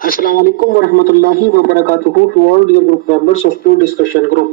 Assalamu alaikum wa rahmatullahi wa barakatuhu to all dear group members of Pure Discussion Group.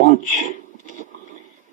5,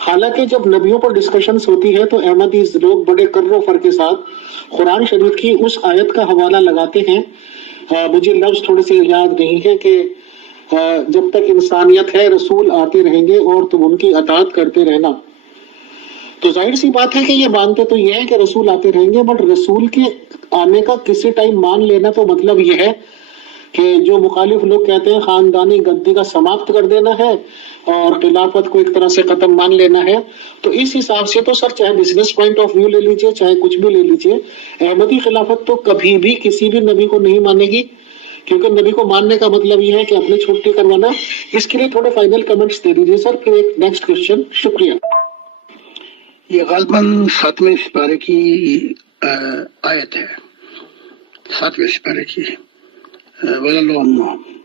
حالانکہ جب نبیوں پر discussions ہوتی ہے تو احمدی لوگ بڑے کر و فر کے ساتھ قرآن شریف کی اس آیت کا حوالہ لگاتے ہیں، مجھے لفظ تھوڑے سے یاد نہیں ہے، کہ جب تک انسانیت ہے رسول آتے رہیں گے اور تم ان کی اطاعت کرتے رہنا. تو ظاہر سی بات ہے کہ یہ مانتے تو یہ ہے کہ رسول آتے رہیں گے، بٹ رسول کے آنے کا کسی ٹائم مان لینا تو مطلب یہ ہے کہ جو مخالف لوگ کہتے ہیں خاندانی گدی کا سماپت کر دینا ہے اور خلافت کو ایک طرح سے ختم مان لینا ہے. تو اس حساب سے تو سر چاہے بزنس پوائنٹ آف ویو لے لیجئے چاہے کچھ بھی لے لیجئے، احمدی خلافت تو کبھی بھی کسی بھی نبی کو نہیں مانے گی، کیونکہ نبی کو ماننے کا مطلب یہ ہے کہ اپنی چھٹی کروانا. اس کے لیے تھوڑے فائنل کمنٹس دے دیجیے سر، پھر ایک نیکسٹ کوشچن. شکریہ. یہ غالباً 7ویں سپارے کی آیت ہے، 7ویں سپارے کی وَلَلَّهُ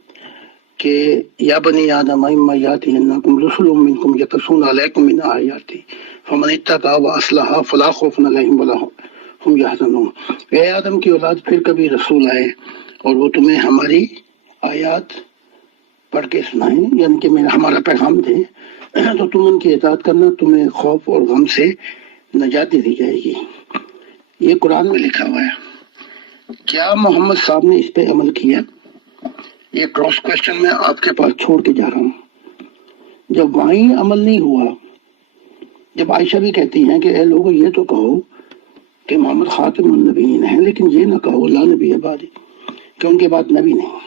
کہ یا بنی آدم اما یاتینکم رسل منکم یقصون علیکم من آیاتی فمن اتقى واصلح فلا خوف علیہم ولا هم یحزنون. اے آدم کی اولاد، پھر کبھی رسول آئے اور وہ تمہیں ہماری آیات پڑھ کے سنائیں، یعنی کہ ہمارا پیغام دیں، تو تم ان کی اطاعت کرنا، تمہیں خوف اور غم سے نجات دے دی جائے گی. یہ قرآن میں لکھا ہوا ہے. کیا محمد صاحب نے اس پہ عمل کیا؟ یہ کراس کوشچن میں آپ کے پاس چھوڑ کے جا رہا ہوں. جب وہیں عمل نہیں ہوا، جب عائشہ بھی کہتی ہیں کہ اے لوگوں یہ تو کہو کہ محمد خاتم النبیین ہیں، لیکن یہ نہ کہو لا نبی بعدی، کہ ان کے بعد نبی نہیں.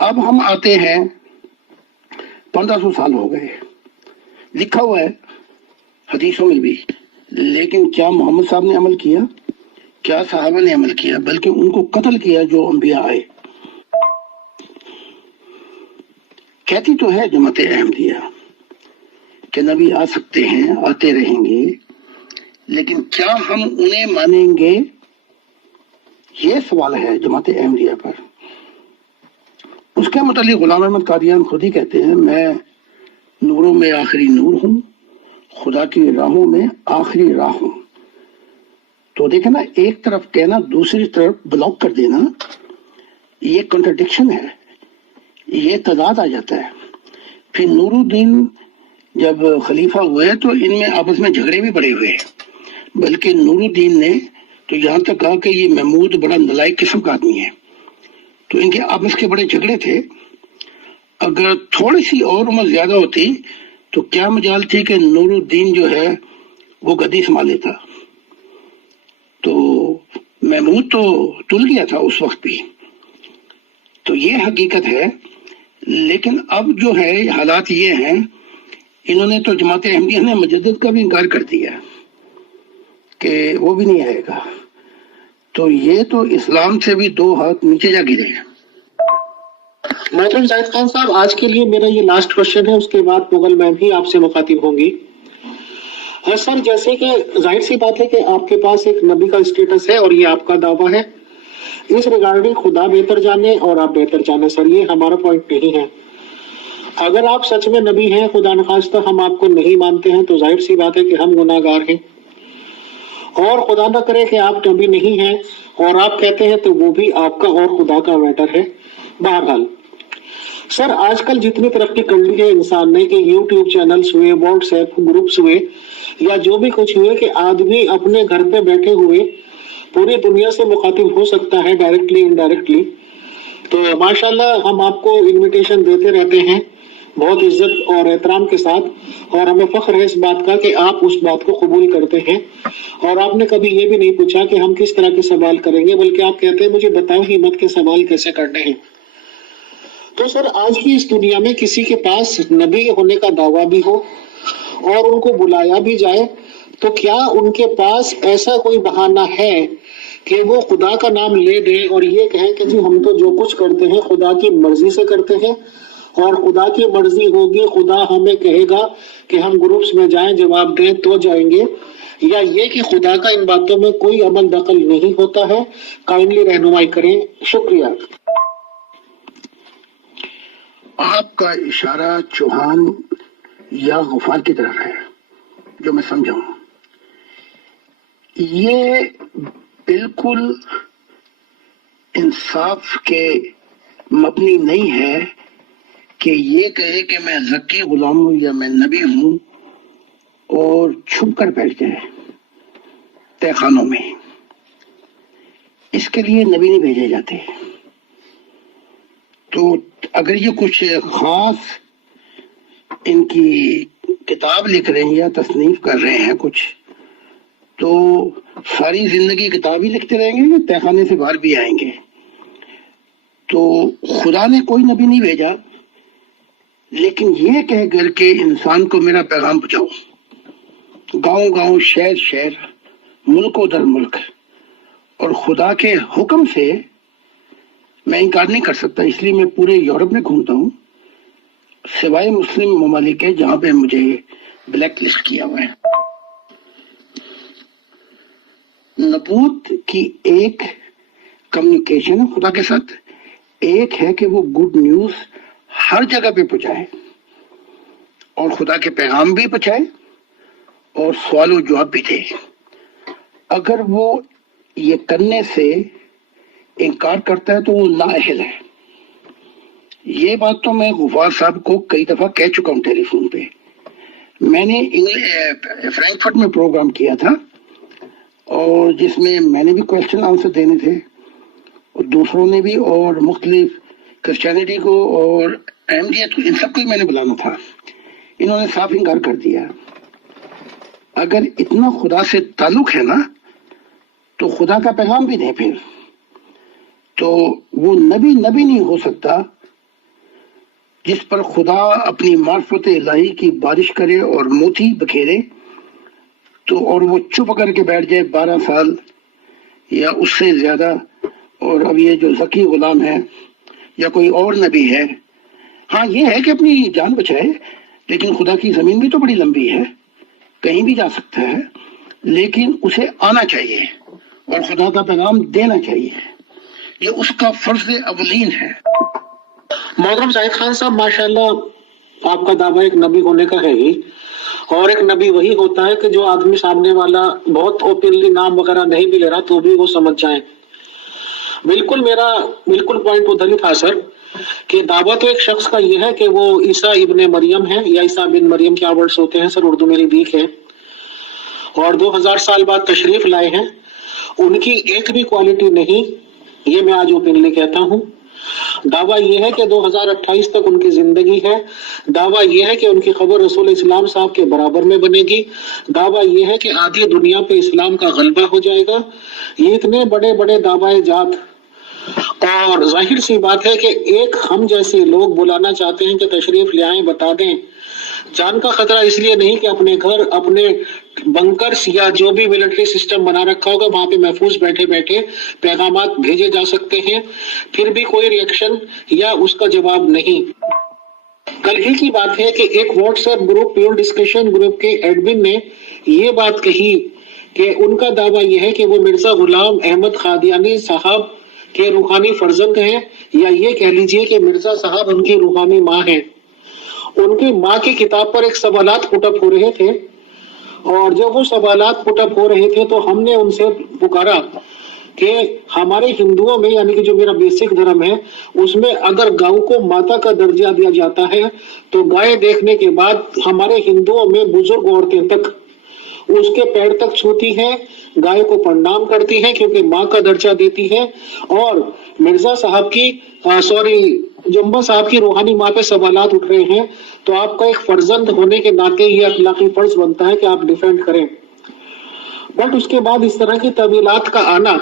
اب ہم آتے ہیں 1500 سال ہو گئے، لکھا ہوا ہے حدیثوں میں بھی، لیکن کیا محمد صاحب نے عمل کیا؟ کیا صحابہ نے عمل کیا؟ بلکہ ان کو قتل کیا جو انبیاء آئے. کہتی تو ہے جماعت احمدیہ کہ نبی آ سکتے ہیں، آتے رہیں گے، لیکن کیا ہم انہیں مانیں گے؟ یہ سوال ہے جماعت احمدیہ پر. اس کے متعلق غلام احمد قادیان خود ہی کہتے ہیں میں نوروں میں آخری نور ہوں، خدا کی راہوں میں آخری راہ ہوں. تو دیکھیں نا، ایک طرف کہنا دوسری طرف بلاک کر دینا، یہ کنٹرڈکشن ہے، یہ تضاد آ جاتا ہے. پھر نور الدین جب خلیفہ ہوئے تو ان میں آپس میں جھگڑے بھی بڑے ہوئے، بلکہ نور الدین نے تو یہاں تک کہا کہ یہ محمود بڑا نالائق قسم کا آدمی ہے. تو ان کے آپس کے بڑے جھگڑے تھے. اگر تھوڑی سی اور عمر زیادہ ہوتی تو کیا مجال تھی کہ نور الدین جو ہے وہ گدی سنبھال لیتا. تو محمود تو تل گیا تھا اس وقت بھی. تو یہ حقیقت ہے. لیکن اب جو ہے حالات یہ ہیں، انہوں نے تو جماعت احمدیہ نے مجدد کا بھی انکار کر دیا کہ وہ بھی نہیں آئے گا. تو یہ تو اسلام سے بھی 2 ہاتھ نیچے جا گرے ہیں. محترم زاہد خان صاحب، آج کے لیے میرا یہ لاسٹ کوشچن ہے، اس کے بعد مغل میم بھی آپ سے مخاطب ہوں گی. سر جیسے کہ ظاہر سی بات ہے کہ آپ کے پاس ایک نبی کا اسٹیٹس ہے اور یہ آپ کا دعویٰ ہے، اس ریگارڈنگ خدا بہتر جانے اور آپ بہتر جانے. سر یہ ہمارا پوائنٹ نہیں ہے. اگر آپ سچ میں نبی ہیں، خدا نخواستہ ہم آپ کو نہیں مانتے ہیں، تو ظاہر سی بات ہے کہ ہم گناہ گار ہیں. اور خدا نہ کرے کہ آپ نبی نہیں ہیں اور آپ کہتے ہیں تو وہ بھی آپ کا اور خدا کا میٹر ہے. بہرحال سر آج کل جتنی ترقی کر لی ہے انسان نے، کہ یوٹیوب چینلز ہوئے، واٹس ایپ گروپس ہوئے، یا جو بھی کچھ ہوئے، کہ آدمی اپنے گھر پہ بیٹھے ہوئے پوری دنیا سے مخاطب ہو سکتا ہے، ڈائریکٹلی انڈائریکٹلی. تو ماشاءاللہ ہم آپ کو انویٹیشن دیتے رہتے ہیں بہت عزت اور احترام کے ساتھ، اور ہمیں فخر ہے اس بات کا کہ آپ اس بات کو قبول کرتے ہیں. اور آپ نے کبھی یہ بھی نہیں پوچھا کہ ہم کس طرح کے سوال کریں گے، بلکہ آپ کہتے ہیں مجھے بتاؤ ہمت کے سوال کیسے کرنے ہیں. تو سر آج کی اس دنیا میں کسی کے پاس نبی ہونے کا دعویٰ بھی ہو اور ان کو بلایا بھی جائے، تو کیا ان کے پاس ایسا کوئی بہانہ ہے کہ وہ خدا کا نام لے دیں اور یہ کہیں کہ جی ہم تو جو کچھ کرتے ہیں خدا کی مرضی سے کرتے ہیں، اور خدا کی مرضی ہوگی، خدا ہمیں کہے گا کہ ہم گروپس میں جائیں جواب دیں تو جائیں گے، یا یہ کہ خدا کا ان باتوں میں کوئی عمل دخل نہیں ہوتا ہے؟ کائنڈلی رہنمائی کریں. شکریہ. آپ کا اشارہ چوہان یا غفار کی طرف ہے، جو میں سمجھا ہوں. یہ بالکل انصاف کے مبنی نہیں ہے کہ یہ کہے کہ میں ذکی غلام ہوں یا میں نبی ہوں اور چھپ کر بیٹھ جائے تہ خانوں میں، اس کے لیے نبی نہیں بھیجے جاتے۔ تو اگر یہ کچھ خاص ان کی کتاب لکھ رہے ہیں یا تصنیف کر رہے ہیں کچھ، تو ساری زندگی کتاب ہی لکھتے رہیں گے یا تہ خانے سے باہر بھی آئیں گے؟ تو خدا نے کوئی نبی نہیں بھیجا، لیکن یہ کہہ کر کے انسان کو میرا پیغام پہنچاؤ، گاؤں گاؤں، شہر شہر، ملک و در ملک، اور خدا کے حکم سے میں انکار نہیں کر سکتا، اس لیے میں پورے یورپ میں گھومتا ہوں سوائے مسلم ممالک کے جہاں پہ مجھے بلیک لسٹ کیا ہوا ہے۔ نبوت کی ایک کمیونیکیشن خدا کے ساتھ، ایک ہے کہ وہ گڈ نیوز ہر جگہ پہ پہنچائے اور خدا کے پیغام بھی پہنچائے اور سوال و جواب بھی دے۔ اگر وہ یہ کرنے سے انکار کرتا ہے تو وہ نااہل ہے۔ یہ بات تو میں غفار صاحب کو کئی دفعہ کہہ چکا ہوں ٹیلی فون پہ۔ میں نے فرینکفرٹ میں پروگرام کیا تھا اور جس میں میں نے بھی کوشچن آنسر دینے تھے اور دوسروں نے بھی، اور مختلف کرسچینٹی کو اور احمدیت کو، ان سب کو ہی میں نے بلانا تھا۔ انہوں نے صاف انکار کر دیا۔ اگر اتنا خدا سے تعلق ہے نا تو خدا کا پیغام بھی دیں پھر۔ تو وہ نبی نہیں ہو سکتا جس پر خدا اپنی معرفت الہی کی بارش کرے اور موتی بکھیرے تو اور وہ چپ کر کے بیٹھ جائے 12 سال یا اس سے زیادہ، اور اب یہ جو ذکی غلام ہے یا کوئی اور نبی ہے، ہاں یہ ہے کہ اپنی جان بچائے، لیکن خدا کی زمین بھی تو بڑی لمبی ہے، کہیں بھی جا سکتا ہے، لیکن اسے آنا چاہیے اور خدا کا پیغام دینا چاہیے، یہ اس کا فرض اولین ہے۔ محترم زاہد خان صاحب، ماشاءاللہ آپ کا دعویٰ ایک نبی ہونے کا ہے ہی، اور ایک نبی وہی ہوتا ہے کہ جو آدمی سامنے والا بہت اوپنلی نام وغیرہ نہیں بھی لے رہا تو بھی وہ سمجھ جائیں۔ میرا پوائنٹ ادھر ہی تھا سر، کہ دعویٰ تو ایک شخص کا یہ ہے کہ وہ عیسیٰ ابن مریم ہے، یا عیسیٰ بن مریم کیا ورڈز ہوتے ہیں سر، اردو میری ویک ہے، اور 2000 سال بعد تشریف لائے ہیں۔ ان کی ایک بھی کوالٹی نہیں، یہ میں آج اوپنلی کہتا ہوں۔ دعویٰ یہ ہے کہ 2028 تک ان کی زندگی ہے، دعویٰ یہ ہے کہ ان کی خبر رسول اسلام صاحب کے برابر میں بنے گی، دعویٰ یہ ہے کہ آدھی دنیا پہ اسلام کا غلبہ ہو جائے گا۔ یہ اتنے بڑے بڑے دعوائے جات، اور ظاہر سی بات ہے کہ ایک ہم جیسے لوگ بلانا چاہتے ہیں کہ تشریف لے آئیں، بتا دیں۔ جان کا خطرہ اس لیے نہیں کہ اپنے گھر، اپنے بنکرز یا جو بھی ملٹری سسٹم بنا رکھا ہوگا وہاں پہ محفوظ بیٹھے بیٹھے پیغامات بھیجے جا سکتے ہیں، پھر بھی کوئی ریئیکشن یا اس کا جواب نہیں۔ کل ہی کی بات ہے کہ ایک what's app group, pure discussion group کے ایڈمن نے یہ بات کہی کہ ان کا دعویٰ یہ ہے کہ وہ مرزا غلام احمد قادیانی صاحب کے روحانی فرزند ہیں، یا یہ کہہ لیجئے کہ مرزا صاحب ان کی روحانی ماں ہیں۔ ان کی ماں کی کتاب پر ایک سوالات پٹ اپ ہو رہے تھے، اور جب وہ سوالات پٹ اپ ہو رہے تھے تو ہم نے ان سے پکارا کہ ہمارے ہندوؤں میں، یعنی کہ جو میرا بیسک دھرم ہے اس میں، اگر گاؤں کو ماتا کا درجہ دیا جاتا ہے تو گائے دیکھنے کے بعد ہمارے ہندوؤں میں بزرگ عورتیں تک اس کے پیر تک چھوتی ہیں، گائے کو پرنام کرتی ہیں کیونکہ ماں کا درجہ دیتی ہے۔ اور مرزا صاحب کی جمبا صاحب کی روحانی ماں پہ سوالات اٹھ رہے ہیں، تو آپ کا ایک فرزند ہونے کے ناطے یہ اخلاقی فرض بنتا ہے کہ آپ ڈیفینڈ کریں۔ بٹ اس کے بعد اس طرح کی طویلات کا آنا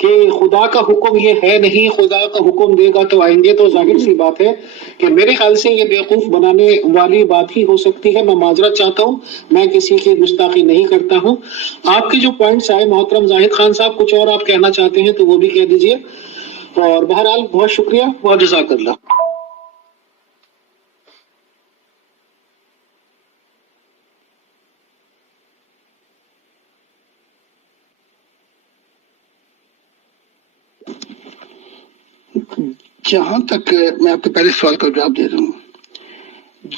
کہ خدا کا حکم یہ ہے نہیں، خدا کا حکم دے گا تو آئیں گے، تو ظاہر سی بات ہے کہ میرے خیال سے یہ بیوقوف بنانے والی بات ہی ہو سکتی ہے۔ میں معذرت چاہتا ہوں، میں کسی کی گستاخی نہیں کرتا ہوں۔ آپ کے جو پوائنٹس آئے محترم زاہد خان صاحب، کچھ اور آپ کہنا چاہتے ہیں تو وہ بھی کہہ دیجئے، اور بہرحال بہت شکریہ، بہت جزاک اللہ۔ جہاں تک میں آپ کے پہلے سوال کا جواب دے رہا ہوں،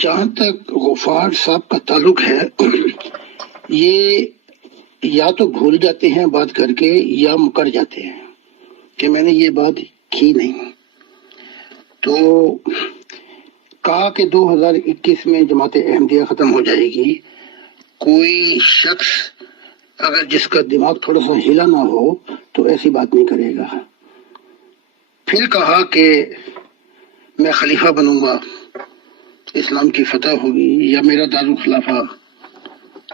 جہاں تک غفار صاحب کا تعلق ہے، یہ یا تو بھول جاتے ہیں بات کر کے یا مکر جاتے ہیں کہ میں نے یہ بات کی نہیں۔ تو کہا کہ 2021 میں جماعت احمدیہ ختم ہو جائے گی، کوئی شخص اگر جس کا دماغ تھوڑا سا ہلا نہ ہو تو ایسی بات نہیں کرے گا۔ پھر کہا کہ میں خلیفہ بنوں گا، اسلام کی فتح ہوگی، یا میرا دارالخلافہ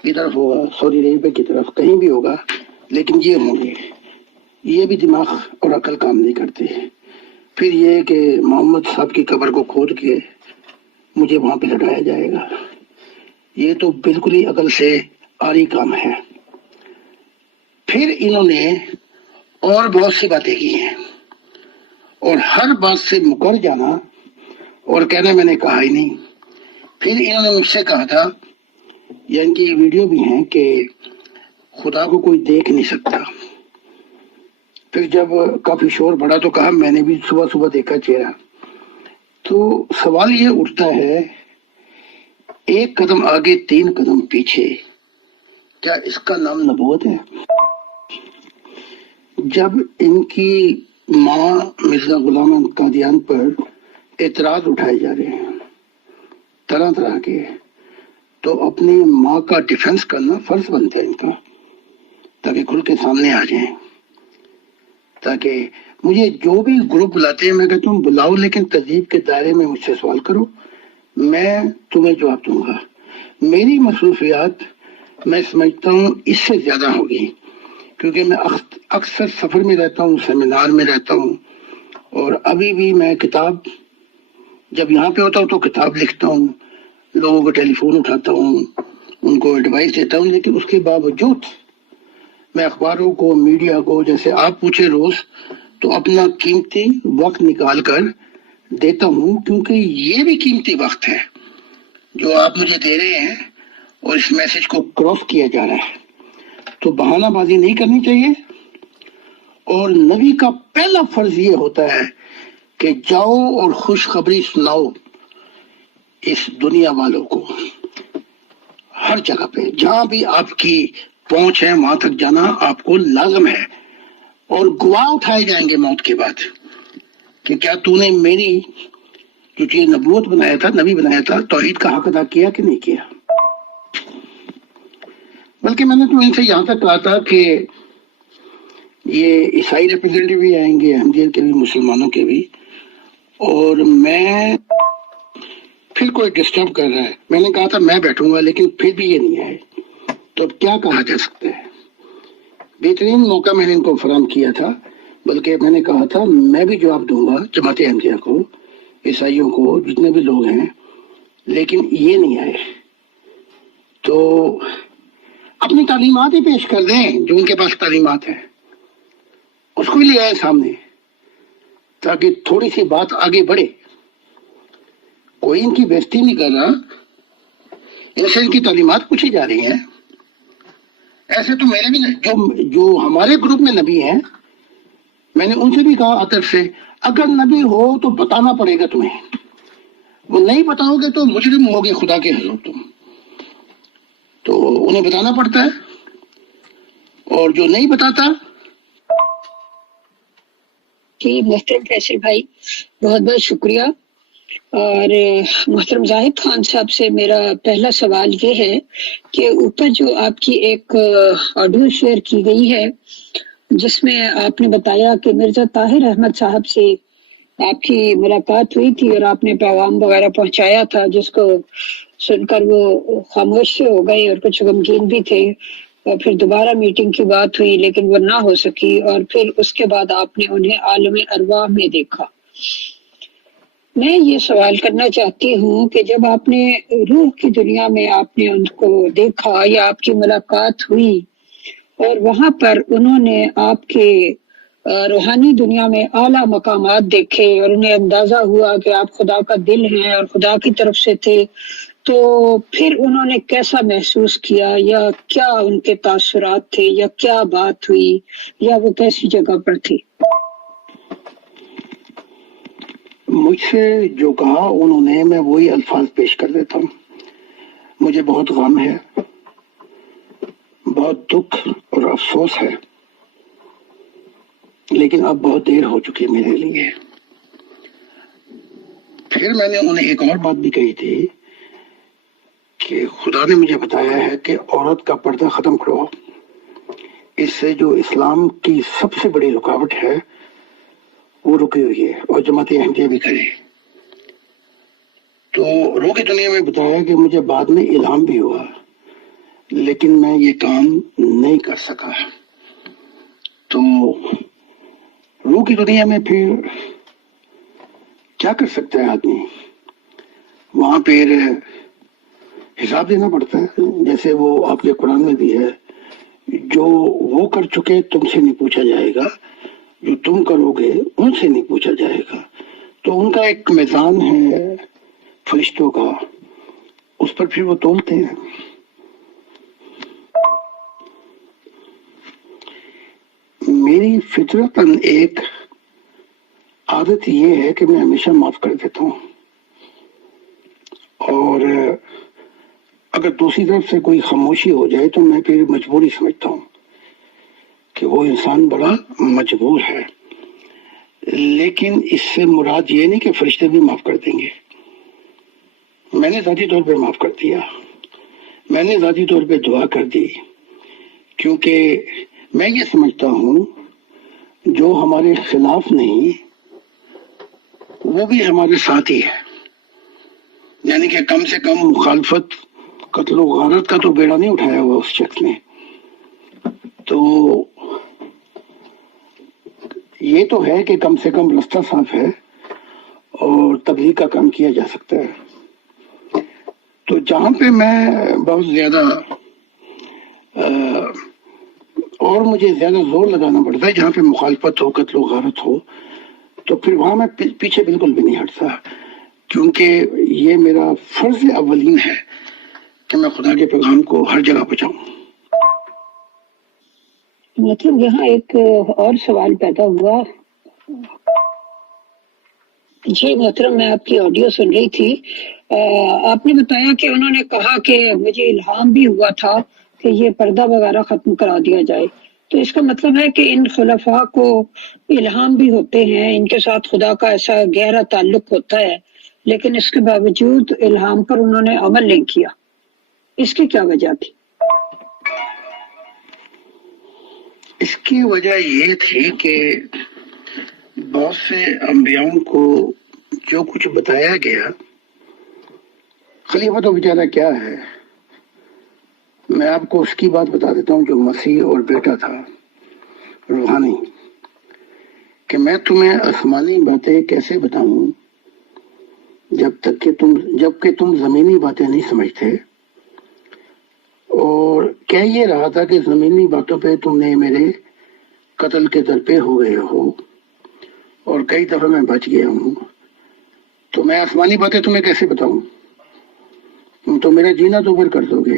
ادھر ہوگا، سعودی عربیہ کی طرف کہیں بھی ہوگا، لیکن یہ ہوں گے۔ یہ بھی دماغ اور عقل کام نہیں کرتے۔ پھر یہ کہ محمد صاحب کی قبر کو کھود کے مجھے وہاں پہ لٹایا جائے گا، یہ تو بالکل ہی عقل سے عاری کام ہے۔ پھر انہوں نے اور بہت سی باتیں کی ہیں، اور ہر بات سے مکر جانا اور کہنا میں نے کہا ہی نہیں۔ پھر انہوں نے مجھ سے کہا تھا، یا ان کی ویڈیو بھی ہیں، کہ خدا کو کوئی دیکھ نہیں سکتا۔ پھر جب کافی شور بڑھا تو کہا میں نے بھی صبح صبح دیکھا چہرہ۔ تو سوال یہ اٹھتا ہے، ایک قدم آگے 3 قدم پیچھے، کیا اس کا نام نبوت ہے؟ جب ان کی ماں مرزا غلام احمد قادیان پر اعتراض اٹھائے جا رہے ہیں طرح طرح کے، تو اپنی ماں کا ڈیفنس کرنا فرض بنتا ہے ان کا، تاکہ کھل کے سامنے آ جائیں۔ تاکہ مجھے جو بھی گروپ بلاتے ہیں میں کہتا ہوں بلاؤ، لیکن تہذیب کے دائرے میں مجھ سے سوال کرو، میں تمہیں جواب دوں گا۔ میری مصروفیات میں سمجھتا ہوں اس سے زیادہ ہوگی، کیونکہ میں اکثر سفر میں رہتا ہوں، سیمینار میں رہتا ہوں، اور ابھی بھی میں کتاب جب یہاں پہ ہوتا ہوں تو کتاب لکھتا ہوں، لوگوں کو ٹیلی فون اٹھاتا ہوں، ان کو ایڈوائس دیتا ہوں، لیکن اس کے باوجود میں اخباروں کو، میڈیا کو، جیسے آپ پوچھے روز، تو اپنا قیمتی وقت نکال کر دیتا ہوں، کیونکہ یہ بھی قیمتی وقت ہے جو آپ مجھے دے رہے ہیں، اور اس میسج کو کراس کیا جا رہا ہے۔ تو بہانہ بازی نہیں کرنی چاہیے، اور نبی کا پہلا فرض یہ ہوتا ہے کہ جاؤ اور خوشخبری سناؤ اس دنیا والوں کو، ہر جگہ پہ جہاں بھی آپ کی پہنچ ہے وہاں تک جانا آپ کو لازم ہے، اور گواہ اٹھائے جائیں گے موت کے بعد کہ کیا تو نے میری جو چیز نبوت بنایا تھا، نبی بنایا تھا، توحید کا حق ادا کیا کہ نہیں کیا۔ بلکہ میں نے تو ان سے یہاں تک کہا تھا کہ یہ عیسائی ریپرزینٹیو بھی آئیں گے، احمدیت کے بھی، مسلمانوں کے بھی، اور میں پھر کوئی ڈسٹرب کر رہا ہے، میں نے کہا تھا میں بیٹھوں گا، لیکن پھر بھی یہ نہیں آئے، تو اب کیا کہا جا سکتا ہے۔ بہترین موقع میں نے ان کو فراہم کیا تھا، بلکہ میں نے کہا تھا میں بھی جواب دوں گا جماعت احمدیہ کو، عیسائیوں کو، جتنے بھی لوگ ہیں، لیکن یہ نہیں آئے۔ تو اپنی تعلیمات ہی پیش کر دیں، جو ان کے پاس تعلیمات ہیں اس کو بھی لے آئے سامنے، تاکہ تھوڑی سی بات آگے بڑھے۔ کوئی ان کی بےزتی نہیں کر رہا، ایسے ان کی تعلیمات پوچھی جا رہی ہیں۔ ایسے تو میرے بھی جو ہمارے گروپ میں نبی ہیں، میں نے ان سے بھی کہا عطر سے، اگر نبی ہو تو بتانا پڑے گا تمہیں، وہ نہیں بتاؤ گے تو مجرم ہوگے خدا کے حضور تم، تو انہیں بتانا پڑتا ہے، اور جو نہیں بتاتا۔ جی محترم فیصل بھائی، بہت بہت شکریہ۔ اور محترم زاہد خان صاحب سے میرا پہلا سوال یہ ہے کہ اوپر جو آپ کی ایک آڈیو شیئر کی گئی ہے، جس میں آپ نے بتایا کہ مرزا طاہر احمد صاحب سے آپ کی ملاقات ہوئی تھی اور آپ نے پیغام وغیرہ پہنچایا تھا، جس کو سن کر وہ خاموش سے ہو گئے اور کچھ غمگین بھی تھے، اور پھر دوبارہ میٹنگ کی بات ہوئی لیکن وہ نہ ہو سکی، اور پھر اس کے بعد آپ نے انہیں عالم ارواح میں دیکھا۔ میں یہ سوال کرنا چاہتی ہوں کہ جب آپ نے روح کی دنیا میں آپ نے ان کو دیکھا یا آپ کی ملاقات ہوئی، اور وہاں پر انہوں نے آپ کے روحانی دنیا میں اعلیٰ مقامات دیکھے اور انہیں اندازہ ہوا کہ آپ خدا کا دل ہیں اور خدا کی طرف سے تھے، تو پھر انہوں نے کیسا محسوس کیا، یا کیا ان کے تاثرات تھے، یا کیا بات ہوئی، یا وہ کیسی جگہ پر تھی؟ مجھ سے جو کہا انہوں نے، میں وہی الفاظ پیش کر دیتا ہوں۔ مجھے بہت غم ہے، بہت دکھ اور افسوس ہے، لیکن اب بہت دیر ہو چکی ہے میرے لیے۔ پھر میں نے انہیں ایک اور بات بھی کہی تھی کہ خدا نے مجھے بتایا ہے کہ عورت کا پردہ ختم کرو، اس سے جو اسلام کی سب سے بڑی رکاوٹ ہے وہ رکی ہوئی ہے، اور جماعت احمدیہ بھی کرے۔ تو روح کی دنیا میں بتایا کہ مجھے بعد میں الہام بھی ہوا، لیکن میں یہ کام نہیں کر سکا۔ تو روح کی دنیا میں پھر کیا کر سکتا ہے آدمی؟ وہاں پھر حساب دینا پڑتا ہے، جیسے وہ آپ کے قرآن میں بھی ہے، جو وہ کر چکے تم سے نہیں پوچھا جائے گا، جو تم کرو گے ان سے نہیں پوچھا جائے گا۔ تو ان کا ایک میزان ہے فرشتوں کا، اس پر پھر وہ تولتے ہیں۔ میری فطرتاً ایک عادت یہ ہے کہ میں ہمیشہ معاف کر دیتا ہوں، اور اگر دوسری طرف سے کوئی خاموشی ہو جائے تو میں پھر مجبوری سمجھتا ہوں کہ وہ انسان بڑا مجبور ہے۔ لیکن اس سے مراد یہ نہیں کہ فرشتے بھی معاف کر دیں گے۔ میں نے ذاتی طور پہ معاف کر دیا، میں نے ذاتی طور پہ دعا کر دی، کیونکہ میں یہ سمجھتا ہوں جو ہمارے خلاف نہیں وہ بھی ہمارے ساتھ ہی ہے، یعنی کہ کم سے کم مخالفت، قتل و غارت کا تو بیڑا نہیں اٹھایا ہوا اس شخص نے۔ تو یہ تو ہے کہ کم سے کم رستہ صاف ہے اور تبلیغ کا کام کیا جا سکتا ہے۔ تو جہاں پہ میں بہت زیادہ اور مجھے زیادہ زور لگانا پڑتا ہے، جہاں پہ مخالفت ہو، قتل و غارت ہو، تو پھر وہاں میں پیچھے بالکل بھی نہیں ہٹتا، کیونکہ یہ میرا فرض اولین ہے کہ میں خدا کے پیغام کو ہر جگہ پہنچاؤں۔ مطلب یہاں ایک اور سوال پیدا ہوا۔ جی محترم، میں آپ کی آڈیو سن رہی تھی، آپ نے بتایا کہ انہوں نے کہا کہ مجھے الہام بھی ہوا تھا کہ یہ پردہ وغیرہ ختم کرا دیا جائے، تو اس کا مطلب ہے کہ ان خلفاء کو الہام بھی ہوتے ہیں، ان کے ساتھ خدا کا ایسا گہرا تعلق ہوتا ہے، لیکن اس کے باوجود الہام پر انہوں نے عمل نہیں کیا، اس کی کیا وجہ تھی؟ اس کی وجہ یہ تھی کہ بہت سے انبیاؤں کو جو کچھ بتایا گیا، خلیفہ تو بیچارہ کیا ہے، میں آپ کو اس کی بات بتا دیتا ہوں جو مسیح اور بیٹا تھا روحانی، کہ میں تمہیں آسمانی باتیں کیسے بتاؤں جب کہ تم زمینی باتیں نہیں سمجھتے، اور کہہ یہ رہا تھا کہ زمینی باتوں پہ تم نے میرے قتل کے در پہ ہو گئے ہو، اور کئی دفعہ میں بچ گیا ہوں، تو میں آسمانی باتیں تمہیں کیسے بتاؤں؟ تم تو میرا جینا تو اوپر کر دو گے۔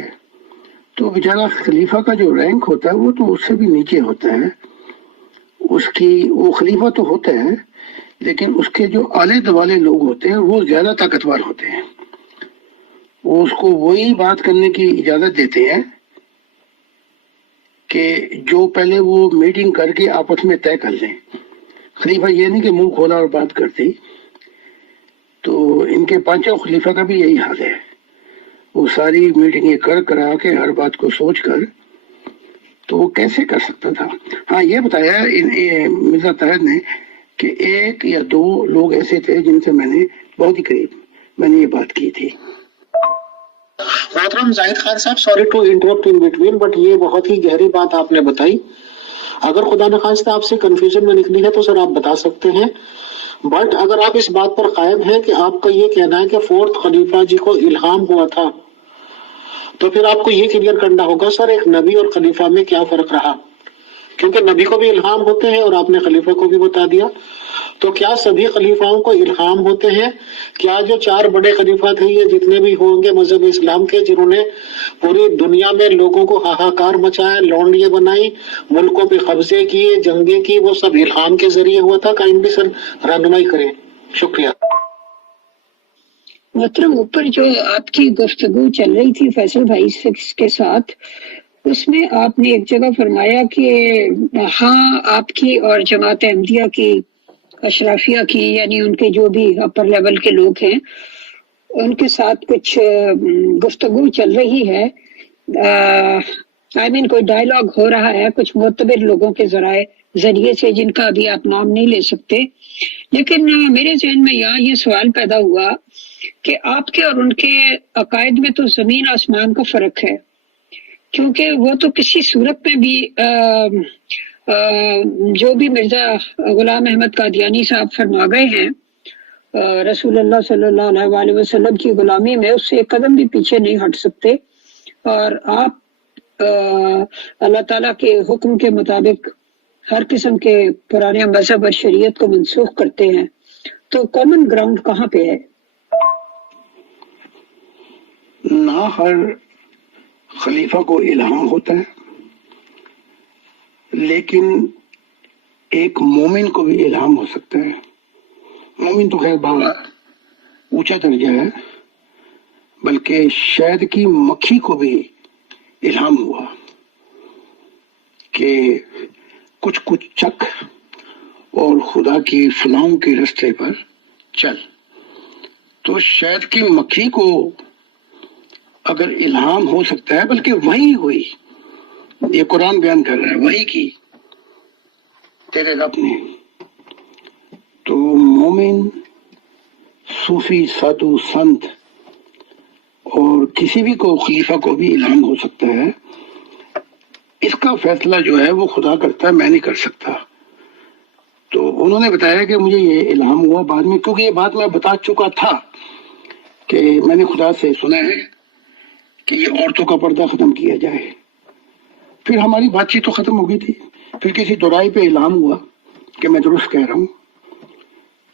تو بیچارہ خلیفہ کا جو رینک ہوتا ہے وہ تو اس سے بھی نیچے ہوتا ہے، وہ خلیفہ تو ہوتا ہے، لیکن اس کے جو آلے دوالے لوگ ہوتے ہیں وہ زیادہ طاقتور ہوتے ہیں، وہ اس کو وہی بات کرنے کی اجازت دیتے ہیں کہ جو پہلے وہ میٹنگ کر کے آپس میں طے کر لیں۔ خلیفہ یہ نہیں کہ منہ کھولا اور بات کرتی، تو ان کے پانچوں خلیفہ کا بھی یہی حال ہے، وہ ساری میٹنگیں کرا کے ہر بات کو سوچ کر، تو وہ کیسے کر سکتا تھا؟ ہاں یہ بتایا مرزا طاہر نے کہ ایک یا دو لوگ ایسے تھے جن سے میں نے بہت ہی قریب میں نے یہ بات کی تھی۔ محترم زاہد خان صاحب، sorry to interrupt in between, but یہ بہت ہی گہری بات آپ نے بتائی۔ اگر خدا نخواستہ آپ سے کنفیوژن میں نکلی ہے تو سر آپ بتا سکتے ہیں، بٹ اگر آپ اس بات پر قائم ہیں کہ آپ کا یہ کہنا ہے کہ فورتھ خلیفہ جی کو الہام ہوا تھا، تو پھر آپ کو یہ کلیئر کرنا ہوگا سر ایک نبی اور خلیفہ میں کیا فرق رہا، کیونکہ نبی کو بھی الہام ہوتے ہیں اور آپ نے خلیفہ کو بھی بتا دیا، تو کیا سبھی خلیفاؤں کو الہام ہوتے ہیں؟ کیا جو 4 بڑے خلیفہ تھے، یہ جتنے بھی ہوں گے مذہب اسلام کے، جنہوں نے پوری دنیا میں لوگوں کو ہاہاکار مچایا، لونڈیاں بنائی، ملکوں پہ قبضے کیے، جنگیں کی، وہ سب الہام کے ذریعے ہوا تھا؟ کائنڈلی سر رہنمائی کریں، شکریہ۔ محترم، اوپر جو آپ کی گفتگو چل رہی تھی فیصل بھائی کے ساتھ، اس میں آپ نے ایک جگہ فرمایا کہ ہاں آپ کی اور جماعت احمدیہ کی، اشرافیہ کی، یعنی ان کے جو بھی اپر لیول کے لوگ ہیں، ان کے ساتھ کچھ گفتگو چل رہی ہے، کوئی ڈائلاگ ہو رہا ہے کچھ معتبر لوگوں کے ذریعے سے، جن کا ابھی آپ نام نہیں لے سکتے، لیکن میرے ذہن میں یہاں یہ سوال پیدا ہوا کہ آپ کے اور ان کے عقائد میں تو زمین آسمان کا فرق ہے، کیونکہ وہ تو کسی صورت میں بھی جو بھی مرزا غلام احمد قادیانی صاحب فرما گئے ہیں رسول اللہ صلی اللہ علیہ وآلہ وسلم کی غلامی میں، اس سے ایک قدم بھی پیچھے نہیں ہٹ سکتے، اور آپ اللہ تعالیٰ کے حکم کے مطابق ہر قسم کے پرانے مذہب اور شریعت کو منسوخ کرتے ہیں، تو کامن گراؤنڈ کہاں پہ ہے؟ نہ ہر خلیفہ کو الہام ہوتا ہے، لیکن ایک مومن کو بھی الہام ہو سکتا ہے۔ مومن تو خیر بہت اونچا درجہ ہے، بلکہ شہد کی مکھی کو بھی الہام ہوا کہ کچھ چکھ اور خدا کی فلاؤں کے رستے پر چل۔ تو شہد کی مکھی کو اگر الہام ہو سکتا ہے، بلکہ وہی ہوئی، یہ قرآن بیان کر رہا ہے، وہی کی تیرے رب نے، تو مومن، صوفی، سادھو، سنت اور کسی بھی کو خلیفہ کو بھی الہام ہو سکتا ہے۔ اس کا فیصلہ جو ہے وہ خدا کرتا ہے، میں نہیں کر سکتا۔ تو انہوں نے بتایا کہ مجھے یہ الہام ہوا بعد میں، کیونکہ یہ بات میں بتا چکا تھا کہ میں نے خدا سے سنا ہے کہ یہ عورتوں کا پردہ ختم کیا جائے۔ پھر ہماری بات چیت تو ختم ہو گئی تھی، پھر کسی دورائی پہ الہام ہوا کہ میں درست کہہ رہا ہوں،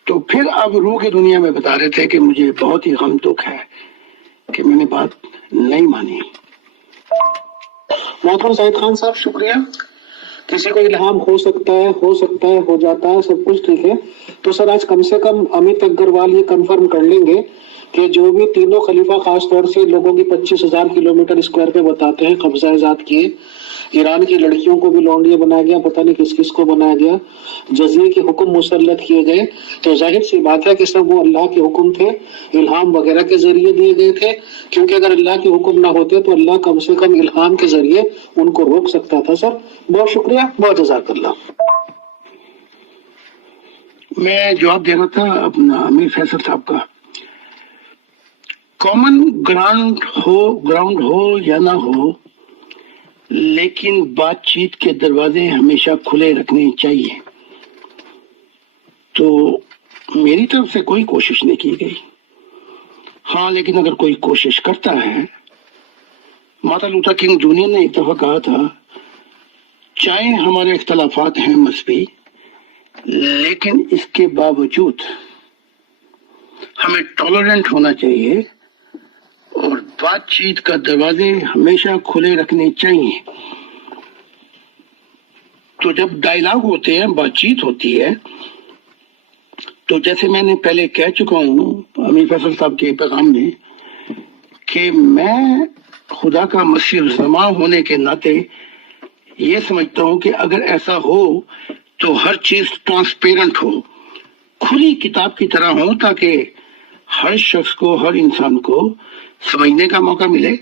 تو پھر اب روح کی دنیا میں بتا رہے تھے کہ مجھے بہت ہی غم دکھ ہے کہ میں نے بات نہیں مانی۔ محترم زاہد خان صاحب شکریہ۔ کسی کو الہام ہو سکتا ہے، ہو جاتا ہے، سب کچھ ٹھیک ہے۔ تو سر آج کم سے کم امیت اگروال یہ کنفرم کر لیں گے کہ جو بھی تینوں خلیفہ خاص طور سے لوگوں کی 25,000 کلومیٹر اسکوائر پہ بتاتے ہیں قبضہ ذات کیے، ایران کی لڑکیوں کو بھی لونڈیاں بنایا گیا، پتہ نہیں کس کس کو بنایا گیا، جزیے کے حکم مسلط کیے گئے، تو ظاہر سی بات ہے کہ سب وہ اللہ کے حکم تھے، الہام وغیرہ کے ذریعے دیے گئے تھے، کیونکہ اگر اللہ کے حکم نہ ہوتے تو اللہ کم سے کم الہام کے ذریعے ان کو روک سکتا تھا۔ سر بہت شکریہ، بہت جزاک اللہ۔ میں جواب دینا تھا اپنا امیر فیصل صاحب کا، کامن گراؤنڈ ہو یا نہ ہو، لیکن بات چیت کے دروازے ہمیشہ کھلے رکھنے چاہیے۔ تو میری طرف سے کوئی کوشش نہیں کی گئی، ہاں لیکن اگر کوئی کوشش کرتا ہے، مارٹن لوتھر کنگ جونیئر نے ایک دفعہ کہا تھا، چاہے ہمارے اختلافات ہیں مذہبی، لیکن اس کے باوجود ہمیں ٹالرنٹ ہونا چاہیے اور بات چیت کا دروازے ہمیشہ کھلے رکھنے چاہیے۔ تو جب ڈائلاگ ہوتے ہیں، بات چیت ہوتی ہے، تو جیسے میں نے پہلے کہہ چکا ہوں امیر فیصل صاحب کے پیغام میں کہ میں خدا کا مسیح الزمان ہونے کے ناطے یہ سمجھتا ہوں کہ اگر ایسا ہو تو ہر چیز ٹرانسپیرنٹ ہو، کھلی کتاب کی طرح ہو، تاکہ ہر شخص کو، ہر انسان کو سمجھنے کا موقع ملے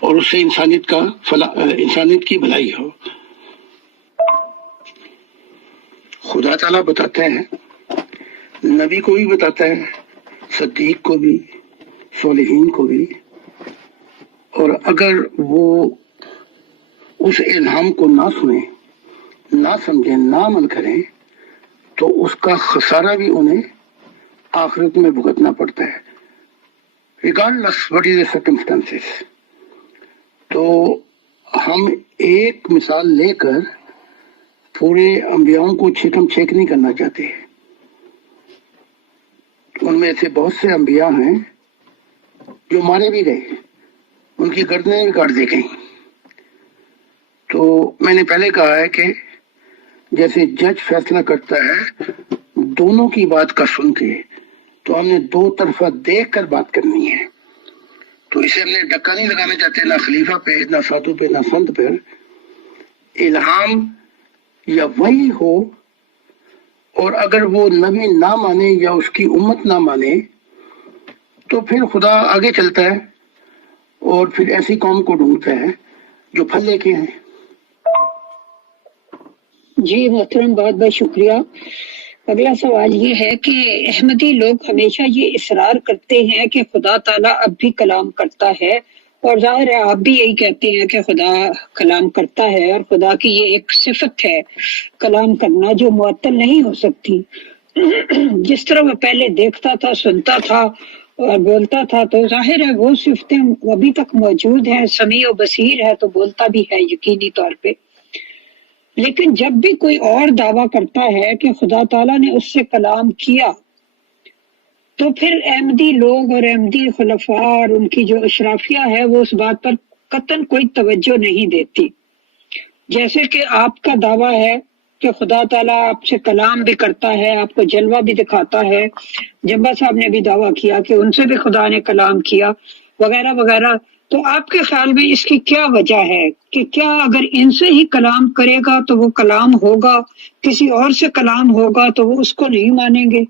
اور اس سے انسانیت کی بھلائی ہو۔ خدا تعالیٰ بتاتے ہیں، نبی کو بھی بتاتا ہے، صدیق کو بھی، صالحین کو بھی، اور اگر وہ اس الہام کو نہ سنیں، نہ سمجھیں، نہ عمل کریں، تو اس کا خسارہ بھی انہیں آخرت میں بھگتنا پڑتا ہے، regardless what is the circumstances۔ تو ہم ایک مثال لے کر پورے انبیاؤں کو چھیکم چھیک نہیں کرنا چاہتے۔ ان میں سے بہت سے انبیاء ہیں جو مارے بھی گئے، ان کی گردنیں بھی کاٹ دی گئیں۔ تو میں نے پہلے کہا ہے کہ جیسے جج فیصلہ کرتا ہے دونوں کی بات کا سن کے، تو ہم نے دو طرفہ دیکھ کر بات کرنی ہے۔ تو اسے ہم نے ڈکا نہیں لگانا چاہتے، نہ خلیفہ پہ، نہ ساتھوں پہ، نہ سنت پہ۔ الہام یا وہی ہو، اور اگر وہ نبی نہ مانے یا اس کی امت نہ مانے، تو پھر خدا آگے چلتا ہے اور پھر ایسی قوم کو ڈھونڈتا ہے جو پھل لے کے آئے۔ جی محترم، بہت بہت شکریہ۔ اگلا سوال یہ ہے کہ احمدی لوگ ہمیشہ یہ اصرار کرتے ہیں کہ خدا تعالیٰ اب بھی کلام کرتا ہے، اور ظاہر ہے آپ بھی یہی کہتے ہیں کہ خدا کلام کرتا ہے، اور خدا کی یہ ایک صفت ہے کلام کرنا جو معطل نہیں ہو سکتی۔ جس طرح وہ پہلے دیکھتا تھا، سنتا تھا اور بولتا تھا، تو ظاہر ہے وہ صفتیں ابھی تک موجود ہیں، سمیع و بصیر ہے تو بولتا بھی ہے یقینی طور پہ۔ لیکن جب بھی کوئی اور دعویٰ کرتا ہے کہ خدا تعالیٰ نے اس سے کلام کیا، تو پھر احمدی لوگ اور احمدی خلفاء اور ان کی جو اشرافیہ ہے وہ اس بات پر قطعاً کوئی توجہ نہیں دیتی۔ جیسے کہ آپ کا دعویٰ ہے کہ خدا تعالیٰ آپ سے کلام بھی کرتا ہے، آپ کو جلوہ بھی دکھاتا ہے، جبا صاحب نے بھی دعویٰ کیا کہ ان سے بھی خدا نے کلام کیا، وغیرہ وغیرہ۔ تو آپ کے خیال میں اس کی کیا وجہ ہے کہ کیا اگر ان سے ہی کلام کرے گا تو وہ کلام ہوگا، کسی اور سے کلام ہوگا تو وہ اس کو نہیں مانیں گے؟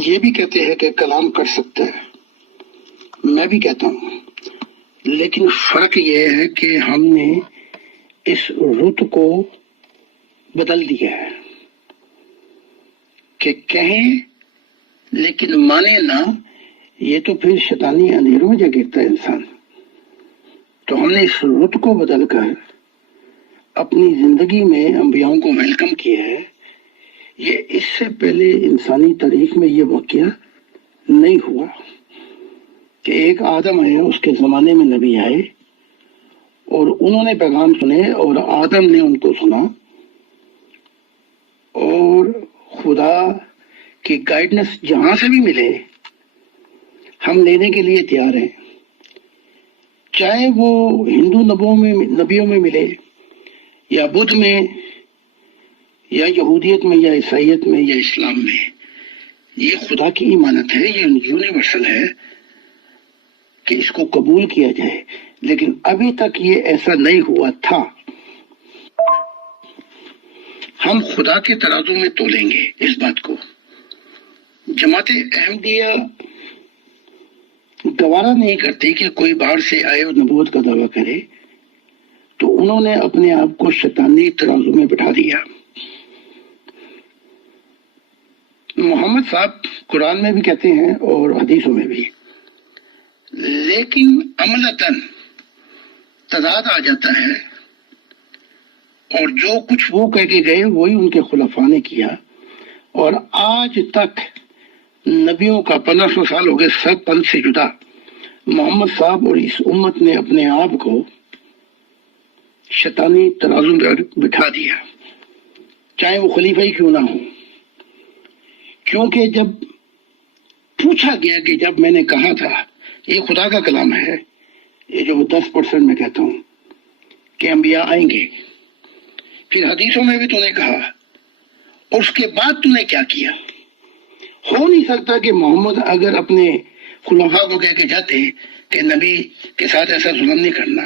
یہ بھی کہتے ہیں کہ کلام کر سکتا ہے، میں بھی کہتا ہوں، لیکن فرق یہ ہے کہ ہم نے اس رت کو بدل دیا ہے کہ کہیں لیکن مانے نہ، یہ تو پھر شیطانی اندھیروں میں جا گرتا ہے انسان۔ تو ہم نے اس رت کو بدل کر اپنی زندگی میں انبیاؤں کو ویلکم کیا ہے۔ یہ اس سے پہلے انسانی تاریخ میں یہ واقعہ نہیں ہوا کہ ایک آدم آیا، اس کے زمانے میں نبی آئے اور انہوں نے پیغام سنے اور آدم نے ان کو سنا، اور خدا کی گائیڈنس جہاں سے بھی ملے ہم لینے کے لیے تیار ہیں، چاہے وہ ہندو نبیوں میں ملے یا بدھ میں یا یہودیت میں یا عیسائیت میں یا اسلام میں۔ یہ خدا کی امانت ہے، یہ یونیورسل ہے کہ اس کو قبول کیا جائے، لیکن ابھی تک یہ ایسا نہیں ہوا تھا۔ ہم خدا کے ترازو میں تولیں گے اس بات کو۔ جماعت احمدیہ گوارا نہیں کرتی کہ کوئی باہر سے آئے اور نبوت کا دعویٰ کرے، تو انہوں نے اپنے آپ کو شیطانی ترازو میں بٹھا دیا۔ محمد صاحب قرآن میں بھی کہتے ہیں اور حدیثوں میں بھی، لیکن عملتاً تضاد آ جاتا ہے، اور جو کچھ وہ کہہ کے گئے وہی ان کے خلفاء نے کیا، اور آج تک نبیوں کا 1500 سال ہو گئے سب پنتھ سے جدا۔ محمد صاحب اور اس امت نے اپنے آپ کو شیطانی ترازو میں بٹھا دیا، چاہے وہ خلیفہ ہی کیوں نہ ہو۔ کیونکہ جب پوچھا گیا کہ جب میں نے کہا تھا یہ خدا کا کلام ہے، یہ جو 10% میں کہتا ہوں کہ انبیاء آئیں گے، پھر حدیثوں میں بھی تو نے کہا، اور اس کے بعد تو نے کیا کیا؟ ہو نہیں سکتا کہ محمد اگر اپنے خلفاء کو کہہ کے جاتے کہ نبی کے ساتھ ایسا ظلم نہیں کرنا،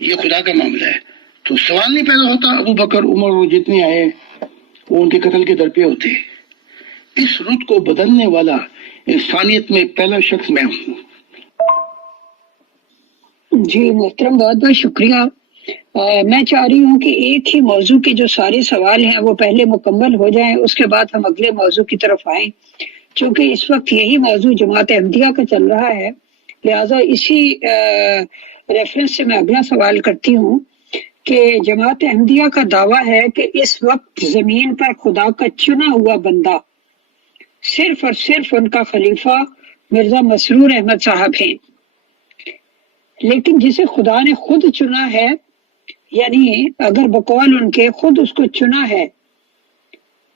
یہ خدا کا معاملہ ہے، تو سوال نہیں پیدا ہوتا ابو بکر، عمر اور جتنے آئے وہ ان کے قتل کے در پہ ہوتے۔ اس رت کو بدلنے والا انسانیت میں پہلا شخص میں ہوں۔ جی محترم، بہت بہت شکریہ۔ میں چاہ رہی ہوں کہ ایک ہی موضوع کے جو سارے سوال ہیں وہ پہلے مکمل ہو جائیں، اس کے بعد ہم اگلے موضوع کی طرف آئیں، چونکہ اس وقت یہی موضوع جماعت احمدیہ کا چل رہا ہے، لہٰذا اسی ریفرنس سے میں اگلا سوال کرتی ہوں کہ جماعت احمدیہ کا دعویٰ ہے کہ اس وقت زمین پر خدا کا چنا ہوا بندہ صرف اور صرف ان کا خلیفہ مرزا مسرور احمد صاحب ہیں، لیکن جسے خدا نے خود چنا ہے، یعنی اگر بقول ان کے خود اس کو چنا ہے،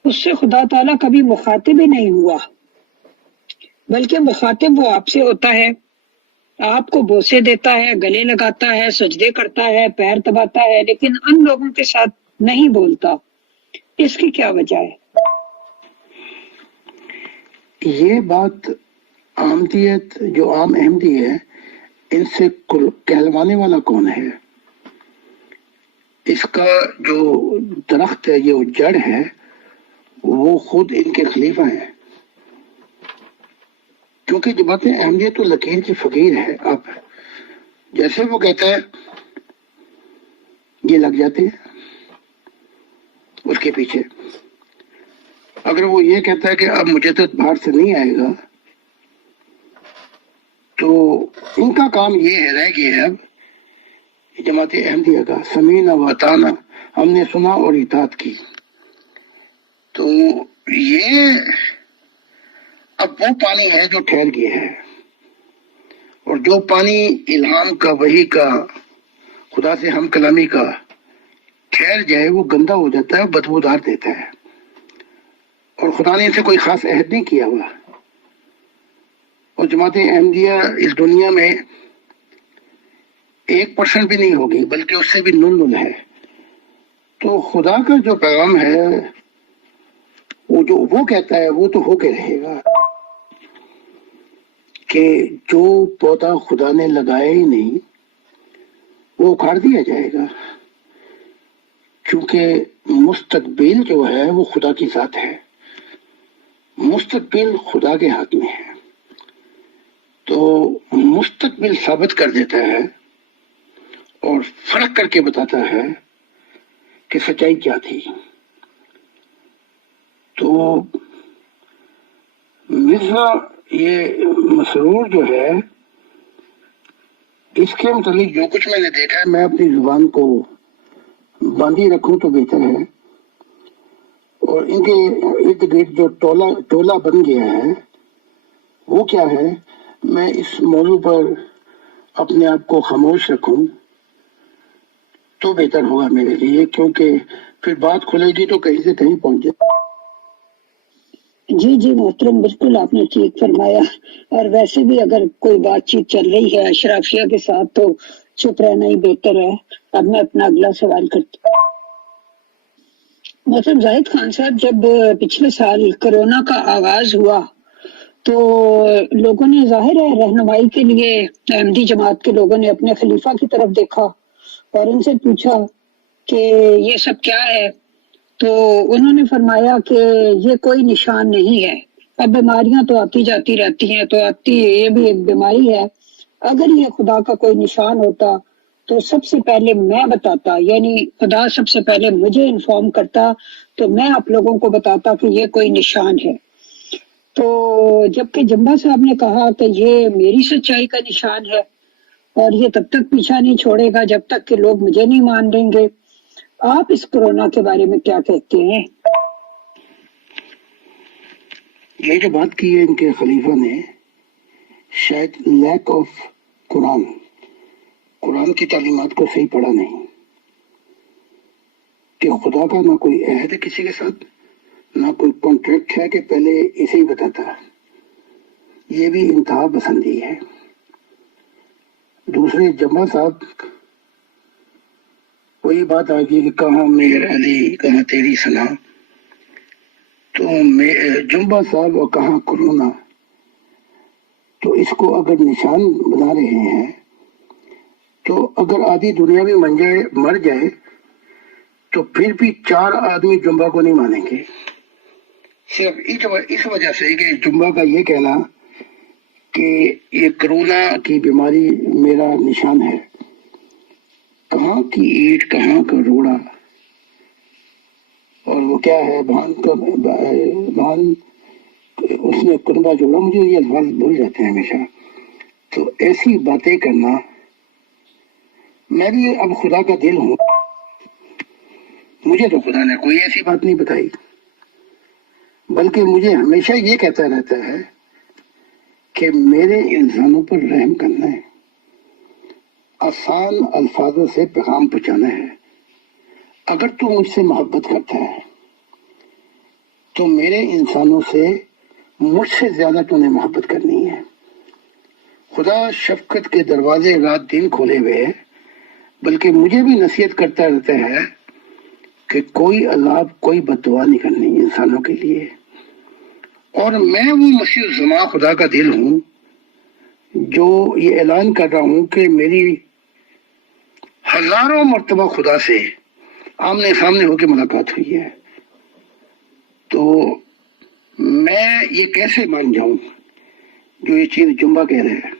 اس سے خدا تعالیٰ کبھی مخاطب ہی نہیں ہوا، بلکہ مخاطب وہ آپ سے ہوتا ہے، آپ کو بوسے دیتا ہے، گلے لگاتا ہے، سجدے کرتا ہے، پیر دباتا ہے، لیکن ان لوگوں کے ساتھ نہیں بولتا۔ اس کی کیا وجہ ہے؟ یہ بات احمدیت جو عام احمدی ہے، ان سے کہلوانے والا کون ہے؟ اس کا جو درخت ہے، جو جڑ ہے، وہ خود ان کے خلیفہ ہیں۔ کیونکہ جماعت احمدیہ تو لکیر کی فقیر ہے. اب جیسے وہ کہتا ہے یہ لگ جاتے ہیں اس کے پیچھے. اگر وہ یہ کہتا ہے کہ اب مجھے تو باہر سے نہیں آئے گا، تو ان کا کام یہ ہے، رہ گیا ہے اب جماعت احمدیہ کا سمینا و اطعنا، ہم نے سنا اور اطاعت کی. تو یہ اب وہ پانی ہے جو ٹھہر گیا ہے، اور جو پانی الہام کا، وحی کا، خدا سے ہم کلامی کا ٹھہر جائے وہ گندا ہو جاتا ہے، بدبودار دیتا ہے، اور خدا نے اسے کوئی خاص عہد نہیں کیا ہوا. اور جماعت احمدیہ اس دنیا میں 1% بھی نہیں ہوگی، بلکہ اس سے بھی نل ہے. تو خدا کا جو پیغام ہے وہ جو وہ کہتا ہے وہ تو ہو کے رہے گا کہ جو پودا خدا نے لگایا ہی نہیں وہ اکھاڑ دیا جائے گا، کیونکہ مستقبل جو ہے وہ خدا کی ذات ہے، مستقبل خدا کے ہاتھ میں ہے. تو مستقبل ثابت کر دیتا ہے اور فرق کر کے بتاتا ہے کہ سچائی کیا تھی. تو مرزا یہ مسرور جو ہے، اس کے متعلق جو کچھ میں نے دیکھا ہے، میں اپنی زبان کو باندھی رکھوں تو بہتر ہے. اور ان کے ارد گرد جو ٹولہ بن گیا ہے وہ کیا ہے، میں اس موضوع پر اپنے آپ کو خاموش رکھوں تو بہتر ہوگا میرے لیے، کیونکہ پھر بات کھلے گی تو کہیں سے کہیں پہنچ جائے. جی جی محترم، بالکل آپ نے ٹھیک فرمایا. اور ویسے بھی اگر کوئی بات چیت چل رہی ہے اشرافیہ کے ساتھ تو چپ رہنا ہی بہتر ہے. اب میں اپنا اگلا سوال کرتی ہوں. محترم زاہد خان صاحب، جب پچھلے سال کرونا کا آغاز ہوا تو لوگوں نے ظاہر ہے رہنمائی کے لیے احمدی جماعت کے لوگوں نے اپنے خلیفہ کی طرف دیکھا اور ان سے پوچھا کہ یہ سب کیا ہے. تو انہوں نے فرمایا کہ یہ کوئی نشان نہیں ہے، اب بیماریاں تو آتی جاتی رہتی ہیں، تو یہ بھی ایک بیماری ہے. اگر یہ خدا کا کوئی نشان ہوتا تو سب سے پہلے میں بتاتا، یعنی خدا سب سے پہلے مجھے انفارم کرتا تو میں آپ لوگوں کو بتاتا کہ یہ کوئی نشان ہے. تو جبکہ جمبا صاحب نے کہا کہ یہ میری سچائی کا نشان ہے اور یہ تب تک پیچھا نہیں چھوڑے گا جب تک کہ لوگ مجھے نہیں مان دیں گے. آپ اس کورونا کے بارے میں کیا کہتے ہیں؟ یہ جو بات کی ہے ان کے خلیفہ نے، شاید لیک آف قرآن کی تعلیمات کو صحیح پڑھا نہیں، کہ خدا کا نہ کوئی عہد ہے کسی کے ساتھ، نہ کوئی کانٹریکٹ ہے کہ پہلے اسے ہی بتاتا. یہ بھی انتہا پسندی ہے. دوسرے جمبا صاحب وہی بات آ گئی کہ کہاں میر علی کہاں تیری سنا. تو جمبا صاحب اور کہاں کرونا. تو اس کو اگر نشان بنا رہے ہیں تو اگر آدھی دنیا میں مر جائے تو پھر بھی 4 آدمی جمبا کو نہیں مانیں گے، صرف اس وجہ سے کہ جمبا کا یہ کہنا کہ یہ کرونا کی بیماری میرا نشان ہے. کہاں کی اینٹ کہاں کا روڑا، اور وہ کیا ہے بھان اس نے کنبا جوڑا، مجھے یہ الفاظ بھول جاتے ہیں ہمیشہ. تو ایسی باتیں کرنا، میں بھی اب خدا کا دل ہوں، مجھے تو خدا نے کوئی ایسی بات نہیں بتائی، بلکہ مجھے ہمیشہ یہ کہتا رہتا ہے کہ میرے انسانوں پر رحم کرنا ہے، آسان الفاظوں سے پیغام پہنچانا ہے. اگر تو مجھ سے محبت کرتا ہے تو میرے انسانوں سے مجھ سے زیادہ تو نے محبت کرنی ہے. خدا شفقت کے دروازے رات دن کھولے ہوئے، بلکہ مجھے بھی نصیحت کرتا رہتا ہے کہ کوئی عذاب کوئی بد دعا نہیں کرنی انسانوں کے لیے. اور میں وہ مسیح الزمان خدا کا دل ہوں جو یہ اعلان کر رہا ہوں کہ میری ہزاروں مرتبہ خدا سے آمنے سامنے ہو کے ملاقات ہوئی ہے. تو میں یہ کیسے مان جاؤں جو یہ چیز جمعہ کہہ رہے ہیں،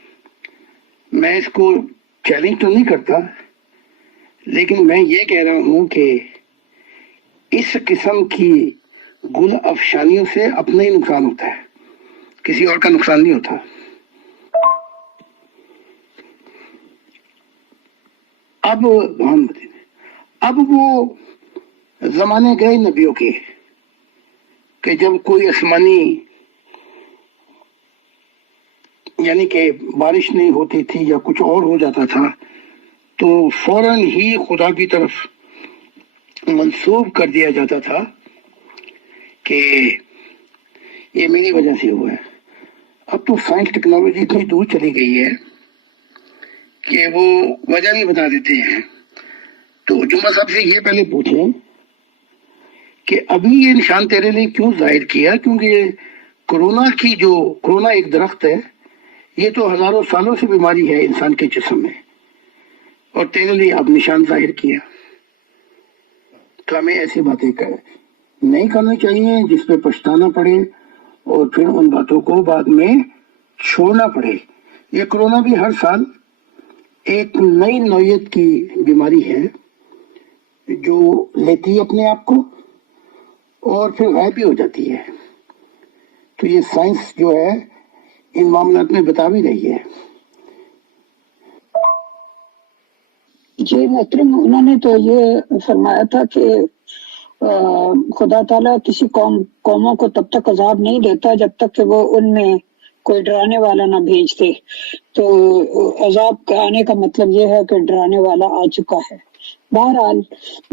میں اس کو چیلنج تو نہیں کرتا، لیکن میں یہ کہہ رہا ہوں کہ اس قسم کی گل افشانیوں سے اپنا ہی نقصان ہوتا ہے، کسی اور کا نقصان نہیں ہوتا۔ اب وہ زمانے گئے نبیوں کے کہ جب کوئی آسمانی یعنی کہ بارش نہیں ہوتی تھی یا کچھ اور ہو جاتا تھا تو فوراً ہی خدا کی طرف منسوب کر دیا جاتا تھا کہ یہ میری وجہ سے ہوا ہے۔ اب تو سائنس ٹیکنالوجی اتنی دور چلی گئی ہے کہ وہ وجہ بھی بتا دیتے ہیں۔ تو جمعہ صاحب سے یہ پہلے پوچھیں کہ ابھی یہ نشان تیرے لیے کیوں ظاہر کیا؟ کیونکہ کرونا ایک درخت ہے، یہ تو ہزاروں سالوں سے بیماری ہے انسان کے جسم میں، اور تیرے لیے اب نشان ظاہر کیا۔ تو ہمیں ایسی باتیں نہیں کرنا چاہیے جس پہ پچھتانا پڑے اور پھر ان باتوں کو بعد میں چھوڑنا پڑے۔ یہ کرونا بھی ہر سال ایک نئی نوعیت کی بیماری ہے جو لیتی ہے اپنے آپ کو اور پھر غائب بھی ہو جاتی ہے۔ تو یہ سائنس جو ہے ان معاملات میں بتا بھی رہی ہے۔ جی محترم، انہوں نے تو یہ فرمایا تھا کہ خدا تعالیٰ کسی قوموں کو تب تک عذاب نہیں دیتا جب تک کہ وہ ان میں کوئی ڈرانے والا نہ بھیج دے۔ تو عذاب کا آنے کا مطلب یہ ہے کہ ڈرانے والا آ چکا ہے۔ بہرحال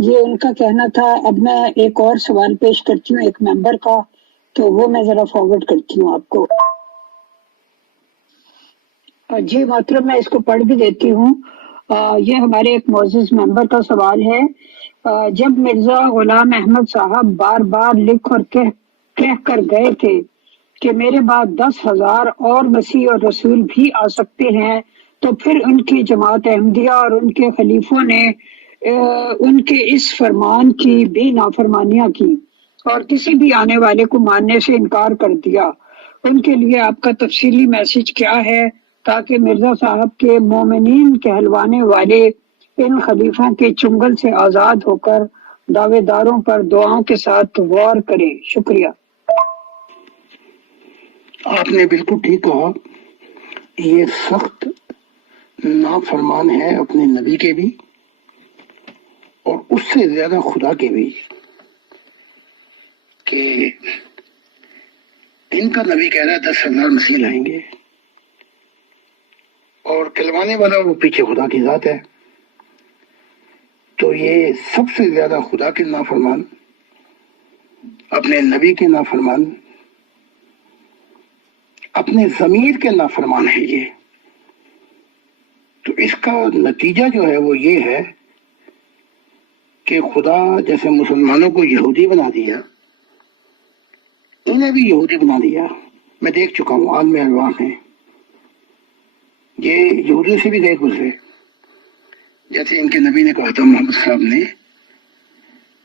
یہ ان کا کہنا تھا۔ اب میں ایک اور سوال پیش کرتی ہوں ایک ممبر کا، تو وہ میں ذرا فارورڈ کرتی ہوں آپ کو۔ جی محترم، میں اس کو پڑھ بھی دیتی ہوں۔ یہ ہمارے ایک معزز ممبر کا سوال ہے۔ جب مرزا غلام احمد صاحب بار بار لکھ اور کہہ کر گئے تھے کہ میرے بعد 10,000 اور مسیح اور رسول بھی آ سکتے ہیں، تو پھر ان کی جماعت احمدیہ اور ان کے خلیفوں نے ان کے اس فرمان کی بھی نافرمانیاں کی اور کسی بھی آنے والے کو ماننے سے انکار کر دیا۔ ان کے لیے آپ کا تفصیلی میسج کیا ہے تاکہ مرزا صاحب کے مومنین کہلوانے والے ان خلیفوں کے چنگل سے آزاد ہو کر دعوے داروں پر دعاؤں کے ساتھ غور کریں؟ شکریہ۔ آپ نے بالکل ٹھیک کہا، یہ سخت نافرمان ہے اپنے نبی کے بھی اور اس سے زیادہ خدا کے بھی، کہ ان کا نبی کہہ رہا ہے 10,000 مسیح لائیں گے اور کہلوانے والا وہ پیچھے خدا کی ذات ہے۔ تو یہ سب سے زیادہ خدا کے نافرمان، اپنے نبی کے نافرمان، اپنے ضمیر کے نافرمان ہے یہ۔ تو اس کا نتیجہ جو ہے وہ یہ ہے کہ خدا جیسے مسلمانوں کو یہودی بنا دیا، انہیں بھی یہودی بنا دیا۔ میں دیکھ چکا ہوں، عالم ارواح میں یہ یہودیوں سے بھی گئے گزرے۔ جیسے ان کے نبی نے کہا تھا محمد صاحب نے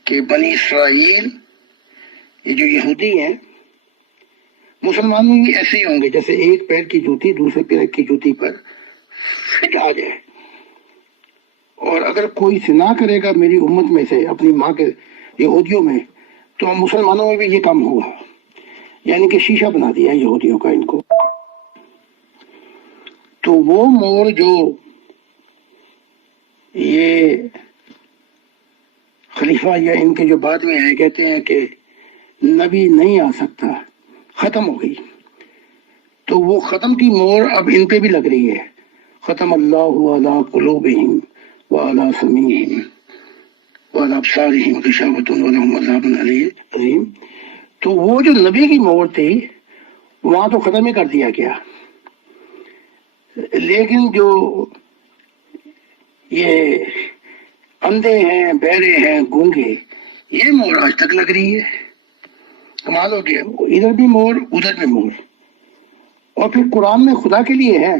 کہ بنی اسرائیل یہ جو یہودی ہیں، مسلمانوں بھی ایسے ہی ہوں گے جیسے ایک پیر کی جوتی دوسرے پیر کی جوتی پر فٹ آ جائے، اور اگر کوئی زنا کرے گا میری امت میں سے اپنی ماں کے یہودیوں میں، تو مسلمانوں میں بھی یہ کام ہوگا۔ یعنی کہ شیشہ بنا دیا یہودیوں کا ان کو۔ تو وہ مور جو یہ خلیفہ یا ان کے جو بعد میں آئے کہتے ہیں کہ نبی نہیں آ سکتا، ختم ہو گئی، تو وہ ختم کی مور اب ان پہ بھی لگ رہی ہے۔ ختم اللہ علی قلوبہم وعلی سمعہم وعلی ابصارہم غشاوۃ ولہم عذاب عظیم۔ تو وہ جو نبی کی مور تھی وہاں تو ختم ہی کر دیا گیا، لیکن جو یہ اندھے ہیں، بہرے ہیں، گونگے، یہ مور آج تک لگ رہی ہے۔ کمال ہو گیا، ادھر بھی مور ادھر بھی مور۔ اور پھر قرآن میں خدا کے لیے ہے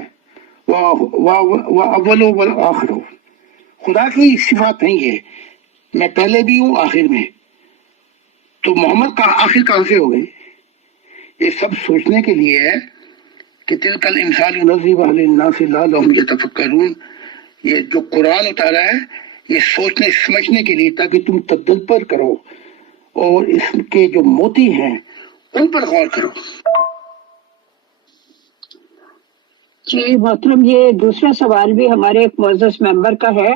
وَأَوَّلُ وَالْآخِرُ، خدا کی صفات نہیں ہے، میں پہلے بھی ہوں آخر میں۔ تو محمد کا آخر کہاں سے ہو گئے؟ یہ سب سوچنے کے لیے ہے کہ تلک الامثال نضرب للناس لعلهم یتفکرون، یہ جو قرآن اتارا ہے یہ سوچنے سمجھنے کے لیے تاکہ تم تدبر کرو اور اس کے جو موتی ہیں ان پر غور کرو۔ جی محترم، یہ دوسرا سوال بھی ہمارے ایک معزز ممبر کا ہے،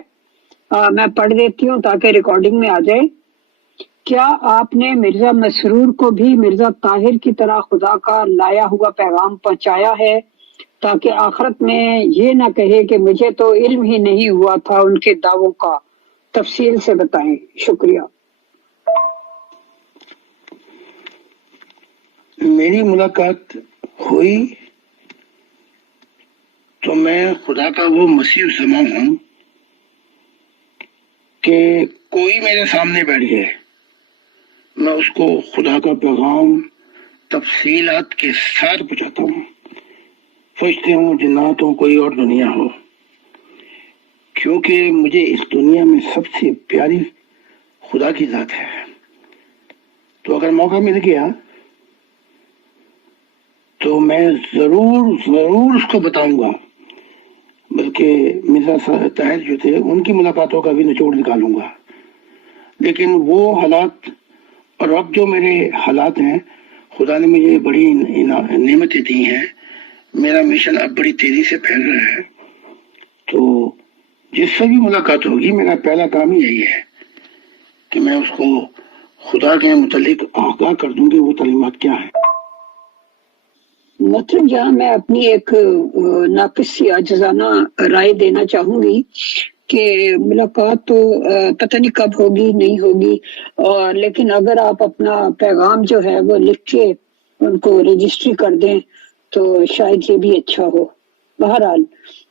میں پڑھ دیتی ہوں تاکہ ریکارڈنگ میں آ جائے۔ کیا آپ نے مرزا مسرور کو بھی مرزا طاہر کی طرح خدا کا لایا ہوا پیغام پہنچایا ہے تاکہ آخرت میں یہ نہ کہے کہ مجھے تو علم ہی نہیں ہوا تھا ان کے دعووں کا؟ تفصیل سے بتائیں، شکریہ۔ میری ملاقات ہوئی تو میں خدا کا وہ مسیح الزماں ہوں کہ کوئی میرے سامنے بیٹھ جائے، میں اس کو خدا کا پیغام تفصیلات کے ساتھ پہنچاتا ہوں، فرشتے ہوں، جنات ہوں، کوئی اور دنیا ہو، کیونکہ مجھے اس دنیا میں سب سے پیاری خدا کی ذات ہے۔ تو اگر موقع مل گیا تو میں ضرور اس کو بتاؤں گا، بلکہ مرزا طاہر جو تھے ان کی ملاقاتوں کا بھی نچوڑ نکالوں گا۔ لیکن وہ حالات اور اب جو میرے حالات ہیں، خدا نے مجھے بڑی نعمتیں دی ہیں، میرا مشن اب بڑی تیزی سے پھیل رہا ہے، تو جس سے بھی ملاقات ہوگی میرا پہلا کام ہی یہی ہے کہ میں اس کو خدا کے متعلق آگاہ کر دوں گی وہ تعلیمات کیا ہیں۔ محترم، جہاں میں اپنی ایک ناقص سی عاجزانہ رائے دینا چاہوں گی کہ ملاقات تو پتہ نہیں کب ہوگی نہیں ہوگی، اور لیکن اگر آپ اپنا پیغام جو ہے وہ لکھ کے ان کو رجسٹری کر دیں تو شاید یہ بھی اچھا ہو۔ بہرحال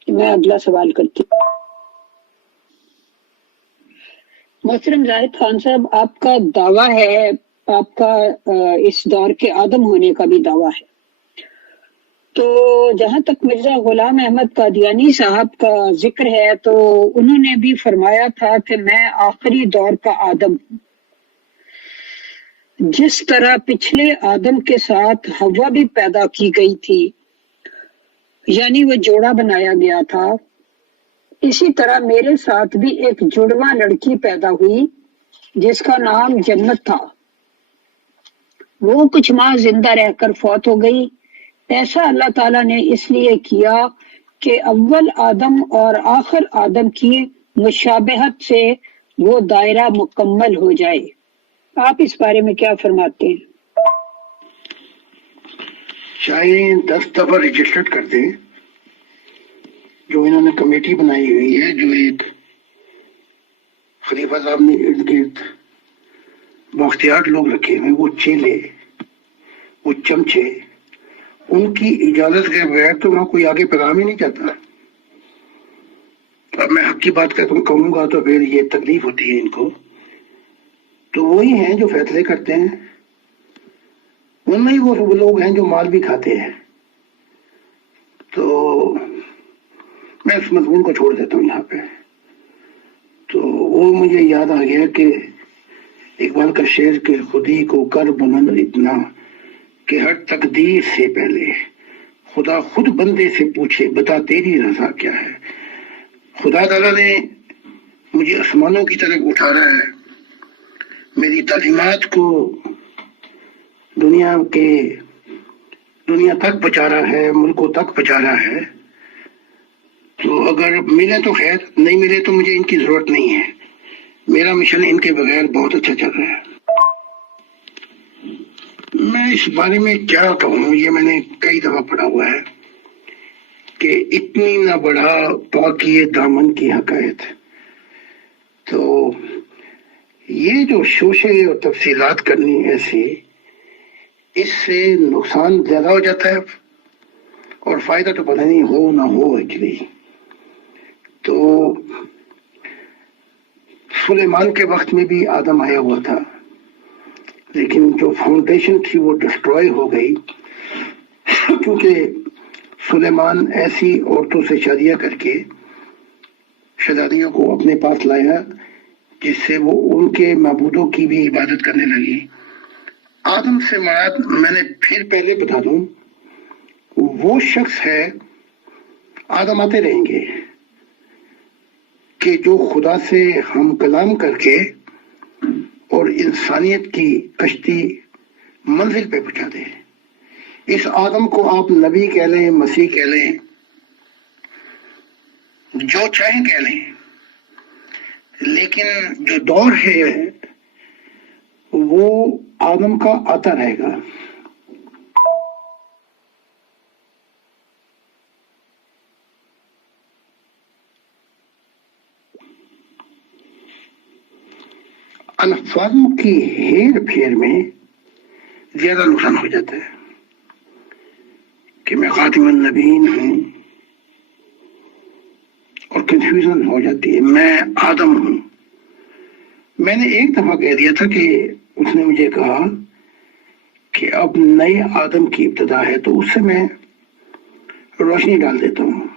میں اگلا سوال کرتی ہوں۔ محترم زاہد خان صاحب، آپ کا دعویٰ ہے، آپ کا اس دور کے آدم ہونے کا بھی دعویٰ ہے، تو جہاں تک مرزا غلام احمد قادیانی صاحب کا ذکر ہے تو انہوں نے بھی فرمایا تھا کہ میں آخری دور کا آدم ہوں۔ جس طرح پچھلے آدم کے ساتھ حوا بھی پیدا کی گئی تھی، یعنی وہ جوڑا بنایا گیا تھا، اسی طرح میرے ساتھ بھی ایک جڑواں لڑکی پیدا ہوئی جس کا نام جنت تھا۔ وہ کچھ ماہ زندہ رہ کر فوت ہو گئی۔ ایسا اللہ تعالیٰ نے اس لیے کیا کہ اول آدم اور آخر آدم کی مشابہت سے وہ دائرہ مکمل ہو جائے۔ آپ اس بارے میں کیا فرماتے ہیں؟ چاہے 10 دفعہ رجسٹرڈ کر دیں، جو انہوں نے کمیٹی بنائی ہوئی ہے، جو ایک خلیفہ صاحب نے ارد گرد باختیار لوگ رکھے ہوئے، وہ چیلے، وہ چمچے، ان کی اجازت کے بغیر تو وہاں کوئی آگے پیغام ہی نہیں جاتا۔ اب میں حق کی بات کہوں گا تو پھر یہ تکلیف ہوتی ہے ان کو، تو وہی ہیں جو فیصلے کرتے ہیں، ان میں ہی وہ لوگ ہیں جو مال بھی کھاتے ہیں۔ تو میں اس مضمون کو چھوڑ دیتا ہوں یہاں پہ۔ تو وہ مجھے یاد آ گیا کہ اقبال کا شعر کہ خودی کو کر بلند اتنا کہ ہر تقدیر سے پہلے خدا خود بندے سے پوچھے بتا تیری رضا کیا ہے۔ خدا تعالیٰ نے مجھے آسمانوں کی طرف اٹھا رہا ہے، میری تعلیمات کو دنیا تک پہنچا رہا ہے، ملکوں تک پہنچا رہا ہے۔ تو اگر ملے تو خیر، نہیں ملے تو مجھے ان کی ضرورت نہیں ہے، میرا مشن ان کے بغیر بہت اچھا چل رہا ہے۔ میں اس بارے میں کیا کہوں، یہ میں نے کئی دفعہ پڑھا ہوا ہے کہ اتنی نہ بڑھا پاکی دامن کی حکایت۔ تو یہ جو شوشے اور تفصیلات کرنی ایسی، اس سے نقصان زیادہ ہو جاتا ہے اور فائدہ تو پتہ نہیں ہو نہ ہو ایکچولی۔ تو سلیمان کے وقت میں بھی آدم آیا ہوا تھا، لیکن جو فاؤنڈیشن تھی وہ ڈسٹروائے ہو گئی، کیونکہ سلیمان ایسی عورتوں سے شادیاں کر کے شہزادیوں کو اپنے پاس لایا جس سے وہ ان کے معبودوں کی بھی عبادت کرنے لگی۔ آدم سے مراد، میں نے پھر پہلے بتا دوں، وہ شخص ہے، آدم آتے رہیں گے کہ جو خدا سے ہم کلام کر کے اور انسانیت کی کشتی منزل پہ پہنچا دے۔ اس آدم کو آپ نبی کہہ لیں، مسیح کہہ لیں، جو چاہیں کہہ لیں، لیکن جو دور ہے وہ آدم کا آتا رہے گا۔ الفاظوں کی ہیر پھیر میں زیادہ نقصان ہو جاتا ہے کہ میں خاتم النبیین ہوں، اور کنفیوژن ہو جاتی ہے، میں آدم ہوں۔ میں نے ایک دفعہ کہہ دیا تھا کہ اس نے مجھے کہا کہ اب نئے آدم کی ابتدا ہے، تو اس سے میں روشنی ڈال دیتا ہوں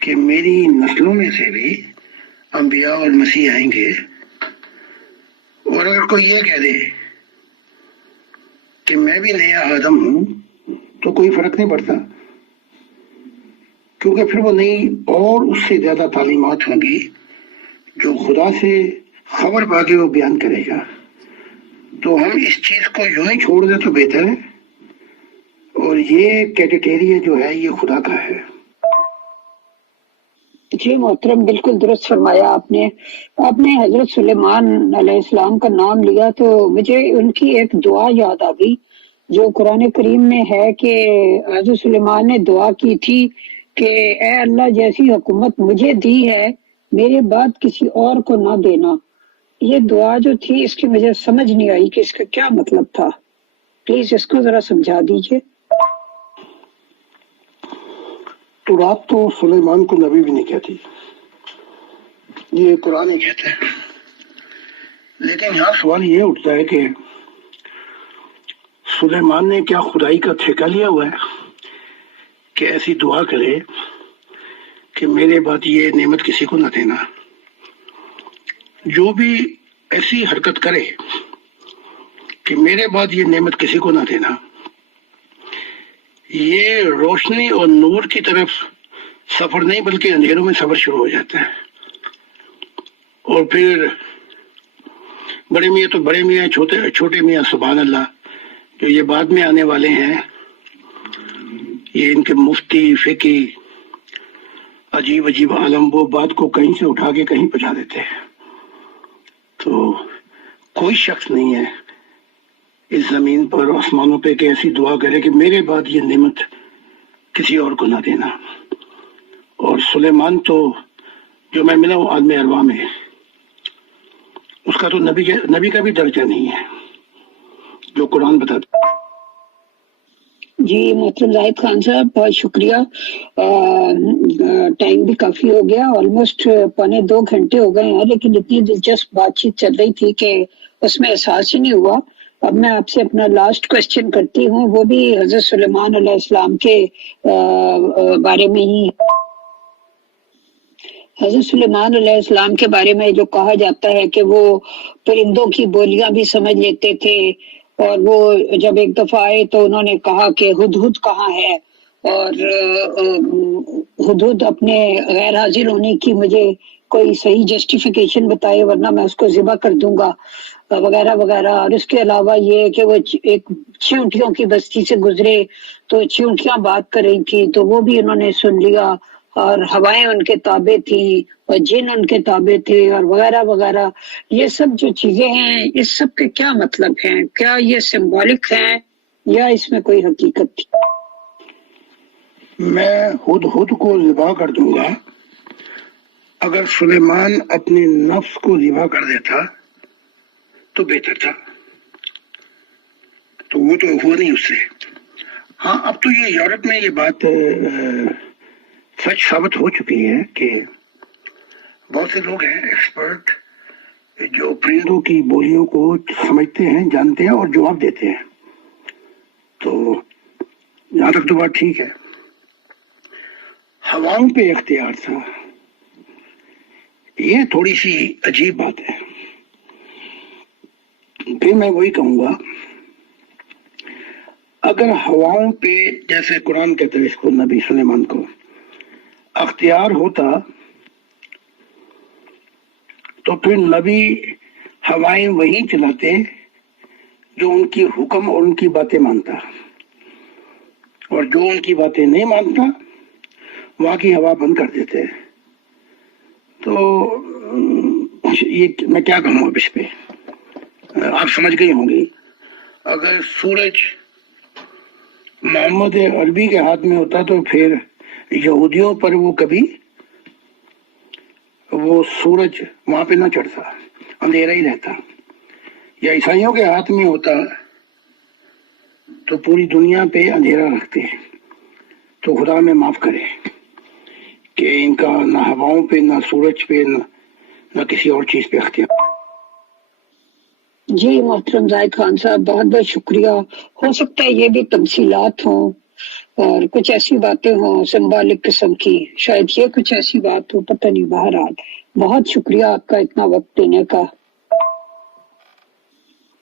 کہ میری نسلوں میں سے بھی انبیاء اور مسیح آئیں گے، اور اگر کوئی یہ کہہ دے کہ میں بھی نیا آدم ہوں تو کوئی فرق نہیں پڑتا، کیونکہ پھر وہ نئی اور اس سے زیادہ تعلیمات ہوں گی جو خدا سے خبر پا کے وہ بیان کرے گا۔ تو ہم اس چیز کو یوں ہی چھوڑ دیں تو بہتر ہے، اور یہ کیٹیگری جو ہے یہ خدا کا ہے۔ جی محترم، بالکل درست فرمایا آپ نے حضرت سلیمان علیہ السلام کا نام لیا تو مجھے ان کی ایک دعا یاد آ گئی جو قرآن کریم میں ہے کہ حضرت سلیمان نے دعا کی تھی کہ اے اللہ، جیسی حکومت مجھے دی ہے میرے بعد کسی اور کو نہ دینا۔ یہ دعا جو تھی اس کی مجھے سمجھ نہیں آئی کہ اس کا کیا مطلب تھا، پلیز اس کو ذرا سمجھا دیجیے۔ تو رات تو سلیمان کو نبی بھی نہیں کہتی، یہ قرآن ہی کہتا ہے۔ لیکن یہاں سوال یہ اٹھتا ہے کہ سلیمان نے کیا خدائی کا ٹھیکہ لیا ہوا ہے کہ ایسی دعا کرے کہ میرے بعد یہ نعمت کسی کو نہ دینا؟ جو بھی ایسی حرکت کرے کہ میرے بعد یہ نعمت کسی کو نہ دینا، یہ روشنی اور نور کی طرف سفر نہیں بلکہ اندھیروں میں سفر شروع ہو جاتا ہے۔ اور پھر بڑے میاں تو بڑے میاں، چھوٹے میاں سبحان اللہ جو یہ بعد میں آنے والے ہیں، یہ ان کے مفتی فقی عجیب عجیب عالم وہ بات کو کہیں سے اٹھا کے کہیں پہنچا دیتے ہیں۔ تو کوئی شخص نہیں ہے اس زمین پر آسمانوں پہ کہ ایسی دعا کرے کہ میرے بعد یہ نعمت کسی اور کو نہ دینا۔ اور سلیمان تو جو میں ملا ہوں عالم ارواح میں، اس کا تو نبی کا بھی درجہ نہیں ہے جو قرآن بتاتا۔ جی محترم زاہد خان صاحب، بہت شکریہ۔ ٹائم بھی کافی ہو گیا، آلموسٹ 1.25 گھنٹے ہو گئے ہیں، لیکن اتنی دلچسپ بات چیت چل رہی تھی کہ اس میں احساس ہی نہیں ہوا۔ اب میں آپ سے اپنا لاسٹ کوشچن کرتی ہوں، وہ بھی حضرت سلیمان علیہ السلام کے بارے میں ہی۔ حضرت سلیمان علیہ السلام کے بارے میں جو کہا جاتا ہے کہ وہ پرندوں کی بولیاں بھی سمجھ لیتے تھے، اور وہ جب ایک دفعہ آئے تو انہوں نے کہا کہ ہدہد کہاں ہے، اور ہدہد اپنے غیر حاضر ہونے کی مجھے کوئی صحیح جسٹیفیکیشن بتائے ورنہ میں اس کو ذبح کر دوں گا، وغیرہ وغیرہ۔ اور اس کے علاوہ یہ کہ وہ ایک چیونٹیوں کی بستی سے گزرے تو چیونٹیاں بات کر رہی تھی تو وہ بھی انہوں نے سن لیا، اور ہوائیں ان کے تابع تھیں اور جن ان کے تابع تھے، اور وغیرہ وغیرہ۔ یہ سب جو چیزیں ہیں اس سب کے کیا مطلب ہیں؟ کیا یہ سمبولک ہیں یا اس میں کوئی حقیقت تھی؟ میں ہدہد کو ذبح کر دوں گا، اگر سلیمان اپنے نفس کو ذبح کر دیتا تو بہتر تھا، تو وہ تو ہوا نہیں اس سے۔ ہاں اب تو یہ یورپ میں یہ بات سچ ثابت ہو چکی ہے کہ بہت سے لوگ ہیں ایکسپرٹ جو پرندوں کی بولیوں کو سمجھتے ہیں، جانتے ہیں اور جواب دیتے ہیں۔ تو یہاں تک تو بات ٹھیک ہے۔ ہواؤں پہ اختیار تھا، یہ تھوڑی سی عجیب بات ہے۔ پھر میں وہی کہوں گا، اگر ہواؤں پہ، جیسے قرآن کہتے ہیں اس کو، نبی سلیمان کو اختیار ہوتا تو پھر نبی ہوائیں وہی چلاتے جو ان کی حکم اور ان کی باتیں مانتا، اور جو ان کی باتیں نہیں مانتا وہاں کی ہوا بند کر دیتے۔ تو یہ میں کیا کہوں اب اس پہ، آپ سمجھ گئی ہوں گی۔ اگر سورج محمد عربی کے ہاتھ میں ہوتا تو پھر یہودیوں پر وہ کبھی وہ سورج وہاں پہ نہ چڑھتا، اندھیرا ہی رہتا۔ یا عیسائیوں کے ہاتھ میں ہوتا تو پوری دنیا پہ اندھیرا رکھتے۔ تو خدا میں معاف کرے کہ ان کا نہ ہواؤں پہ، نہ سورج پہ، نہ کسی اور چیز پہ اختیار۔ جی محترم زاہد خان صاحب، بہت بہت شکریہ۔ ہو سکتا ہے یہ بھی تمثیلات ہوں اور کچھ ایسی باتیں ہوں سمبالک قسم کی، شاید یہ کچھ ایسی بات ہو، پتہ نہیں۔ بہرحال بہت شکریہ آپ کا اتنا وقت دینے کا،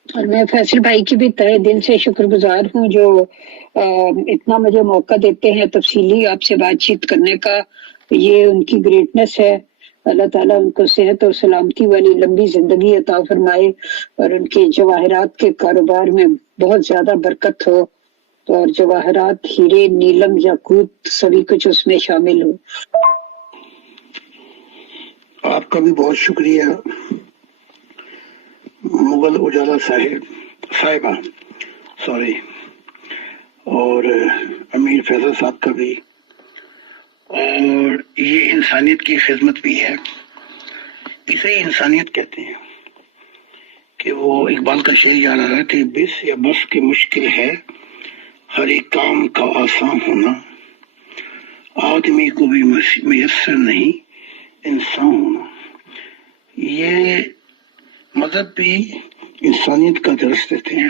اور میں فیصل بھائی کی بھی تہہ دل سے شکر گزار ہوں جو اتنا مجھے موقع دیتے ہیں تفصیلی آپ سے بات چیت کرنے کا۔ یہ ان کی گریٹنس ہے۔ اللہ تعالیٰ ان کو صحت اور سلامتی والی لمبی زندگی عطا فرمائے، اور ان کے جواہرات کے کاروبار میں بہت زیادہ برکت ہو، اور جواہرات ہیرے، نیلم، یاقوت سبھی کچھ اس میں شامل ہو۔ آپ کا بھی بہت شکریہ مغل اجالا صاحبہ سوری، اور امیر فیصل صاحب کا بھی۔ اور یہ انسانیت کی خدمت بھی ہے، اسے انسانیت کہتے ہیں۔ کہ وہ اقبال کا شعر یاد آ رہا ہے کہ بس یا بس کی مشکل ہے ہر ایک کام کا آسان ہونا، آدمی کو بھی میسر نہیں انسان ہونا۔ یہ مذہب بھی انسانیت کا درس دیتے ہیں،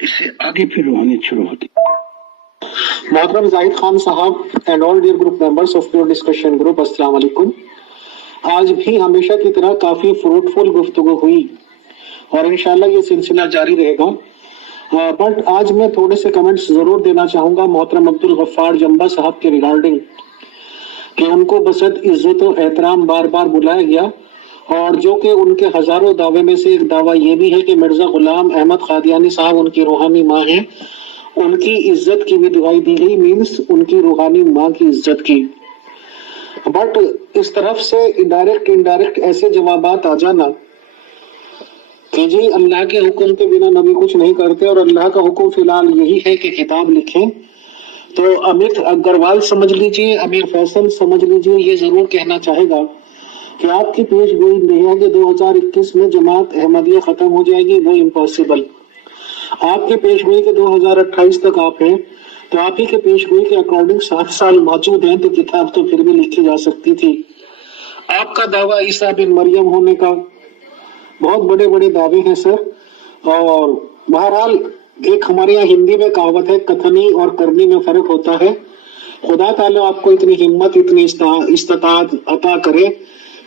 اس سے آگے پھر روحانیت شروع ہوتی۔ محترم زاہد خان صاحب and all dear group members of pure discussion group, السلام علیکم۔ آج بھی ہمیشہ کی طرح کافی فروٹفل گفتگو ہوئی اور انشاءاللہ یہ سلسلہ جاری رہے گا، بٹ آج میں تھوڑے سے کمنٹس ضرور دینا چاہوں گا محترم عبدالغفار جمبا صاحب کے ریگارڈنگ، کہ ان کو بصد عزت و احترام بار بار بلایا گیا، اور جو کہ ان کے ہزاروں دعوے میں سے ایک دعویٰ یہ بھی ہے کہ مرزا غلام احمد قادیانی صاحب ان کی روحانی ماں ہیں، ان کی عزت کی بھی دعائی دی گئی، مینس ان کی روحانی ماں کی عزت کی۔ بٹ اس طرف سے انڈائریکٹ ایسے جوابات آ جانا کہ جی اللہ کے حکم کے بنا نبی کچھ نہیں کرتے، اور اللہ کا حکم فی الحال یہی ہے کہ کتاب لکھیں، تو امت اگروال سمجھ لیجئے، امیر فیصل سمجھ لیجئے، یہ ضرور کہنا چاہے گا کہ آپ کی پیش گوئی نہیں ہے کہ 2021 میں جماعت احمدیہ ختم ہو جائے گی، وہ امپاسبل۔ آپ کی پیش گوئی کہ 2028 تک آپ ہیں، تو آپ ہی کے پیش گوئی کے اکارڈنگ 7 سال موجود ہیں، تو کتاب تو پھر بھی لکھی جا سکتی تھی۔ آپ کا دعویٰ عیسیٰ بن مریم ہونے کا، بہت بڑے بڑے دعوے ہیں سر، اور بہرحال ایک ہمارے یہاں ہندی میں کہاوت ہے، کتھنی اور کرنی میں فرق ہوتا ہے۔ خدا تعالیٰ آپ کو اتنی ہمت، اتنی استطاعت عطا کرے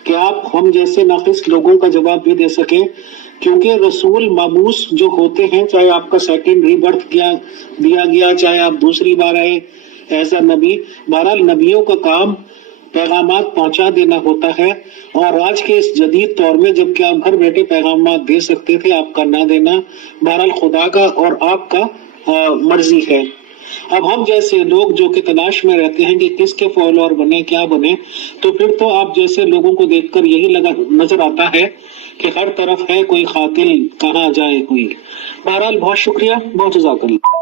کہ آپ ہم جیسے ناقص لوگوں کا جواب بھی دے سکیں، کیونکہ رسول مابوس جو ہوتے ہیں، چاہے آپ کا سیکنڈ ری برتھ دیا گیا، چاہے آپ دوسری بار آئے ایسا نبی، بہرحال نبیوں کا کام پیغامات پہنچا دینا ہوتا ہے، اور آج کے اس جدید دور میں جبکہ آپ گھر بیٹھے پیغامات دے سکتے تھے، آپ کا نہ دینا بہرحال خدا کا اور آپ کا مرضی ہے۔ اب ہم جیسے لوگ جو کہ تلاش میں رہتے ہیں کہ کس کے فالوور بنے، کیا بنے، تو پھر تو آپ جیسے لوگوں کو دیکھ کر یہی نظر آتا ہے کہ ہر طرف ہے کوئی قاتل، کہاں جائے کوئی۔ بہرحال بہت شکریہ، بہت جزاک اللہ۔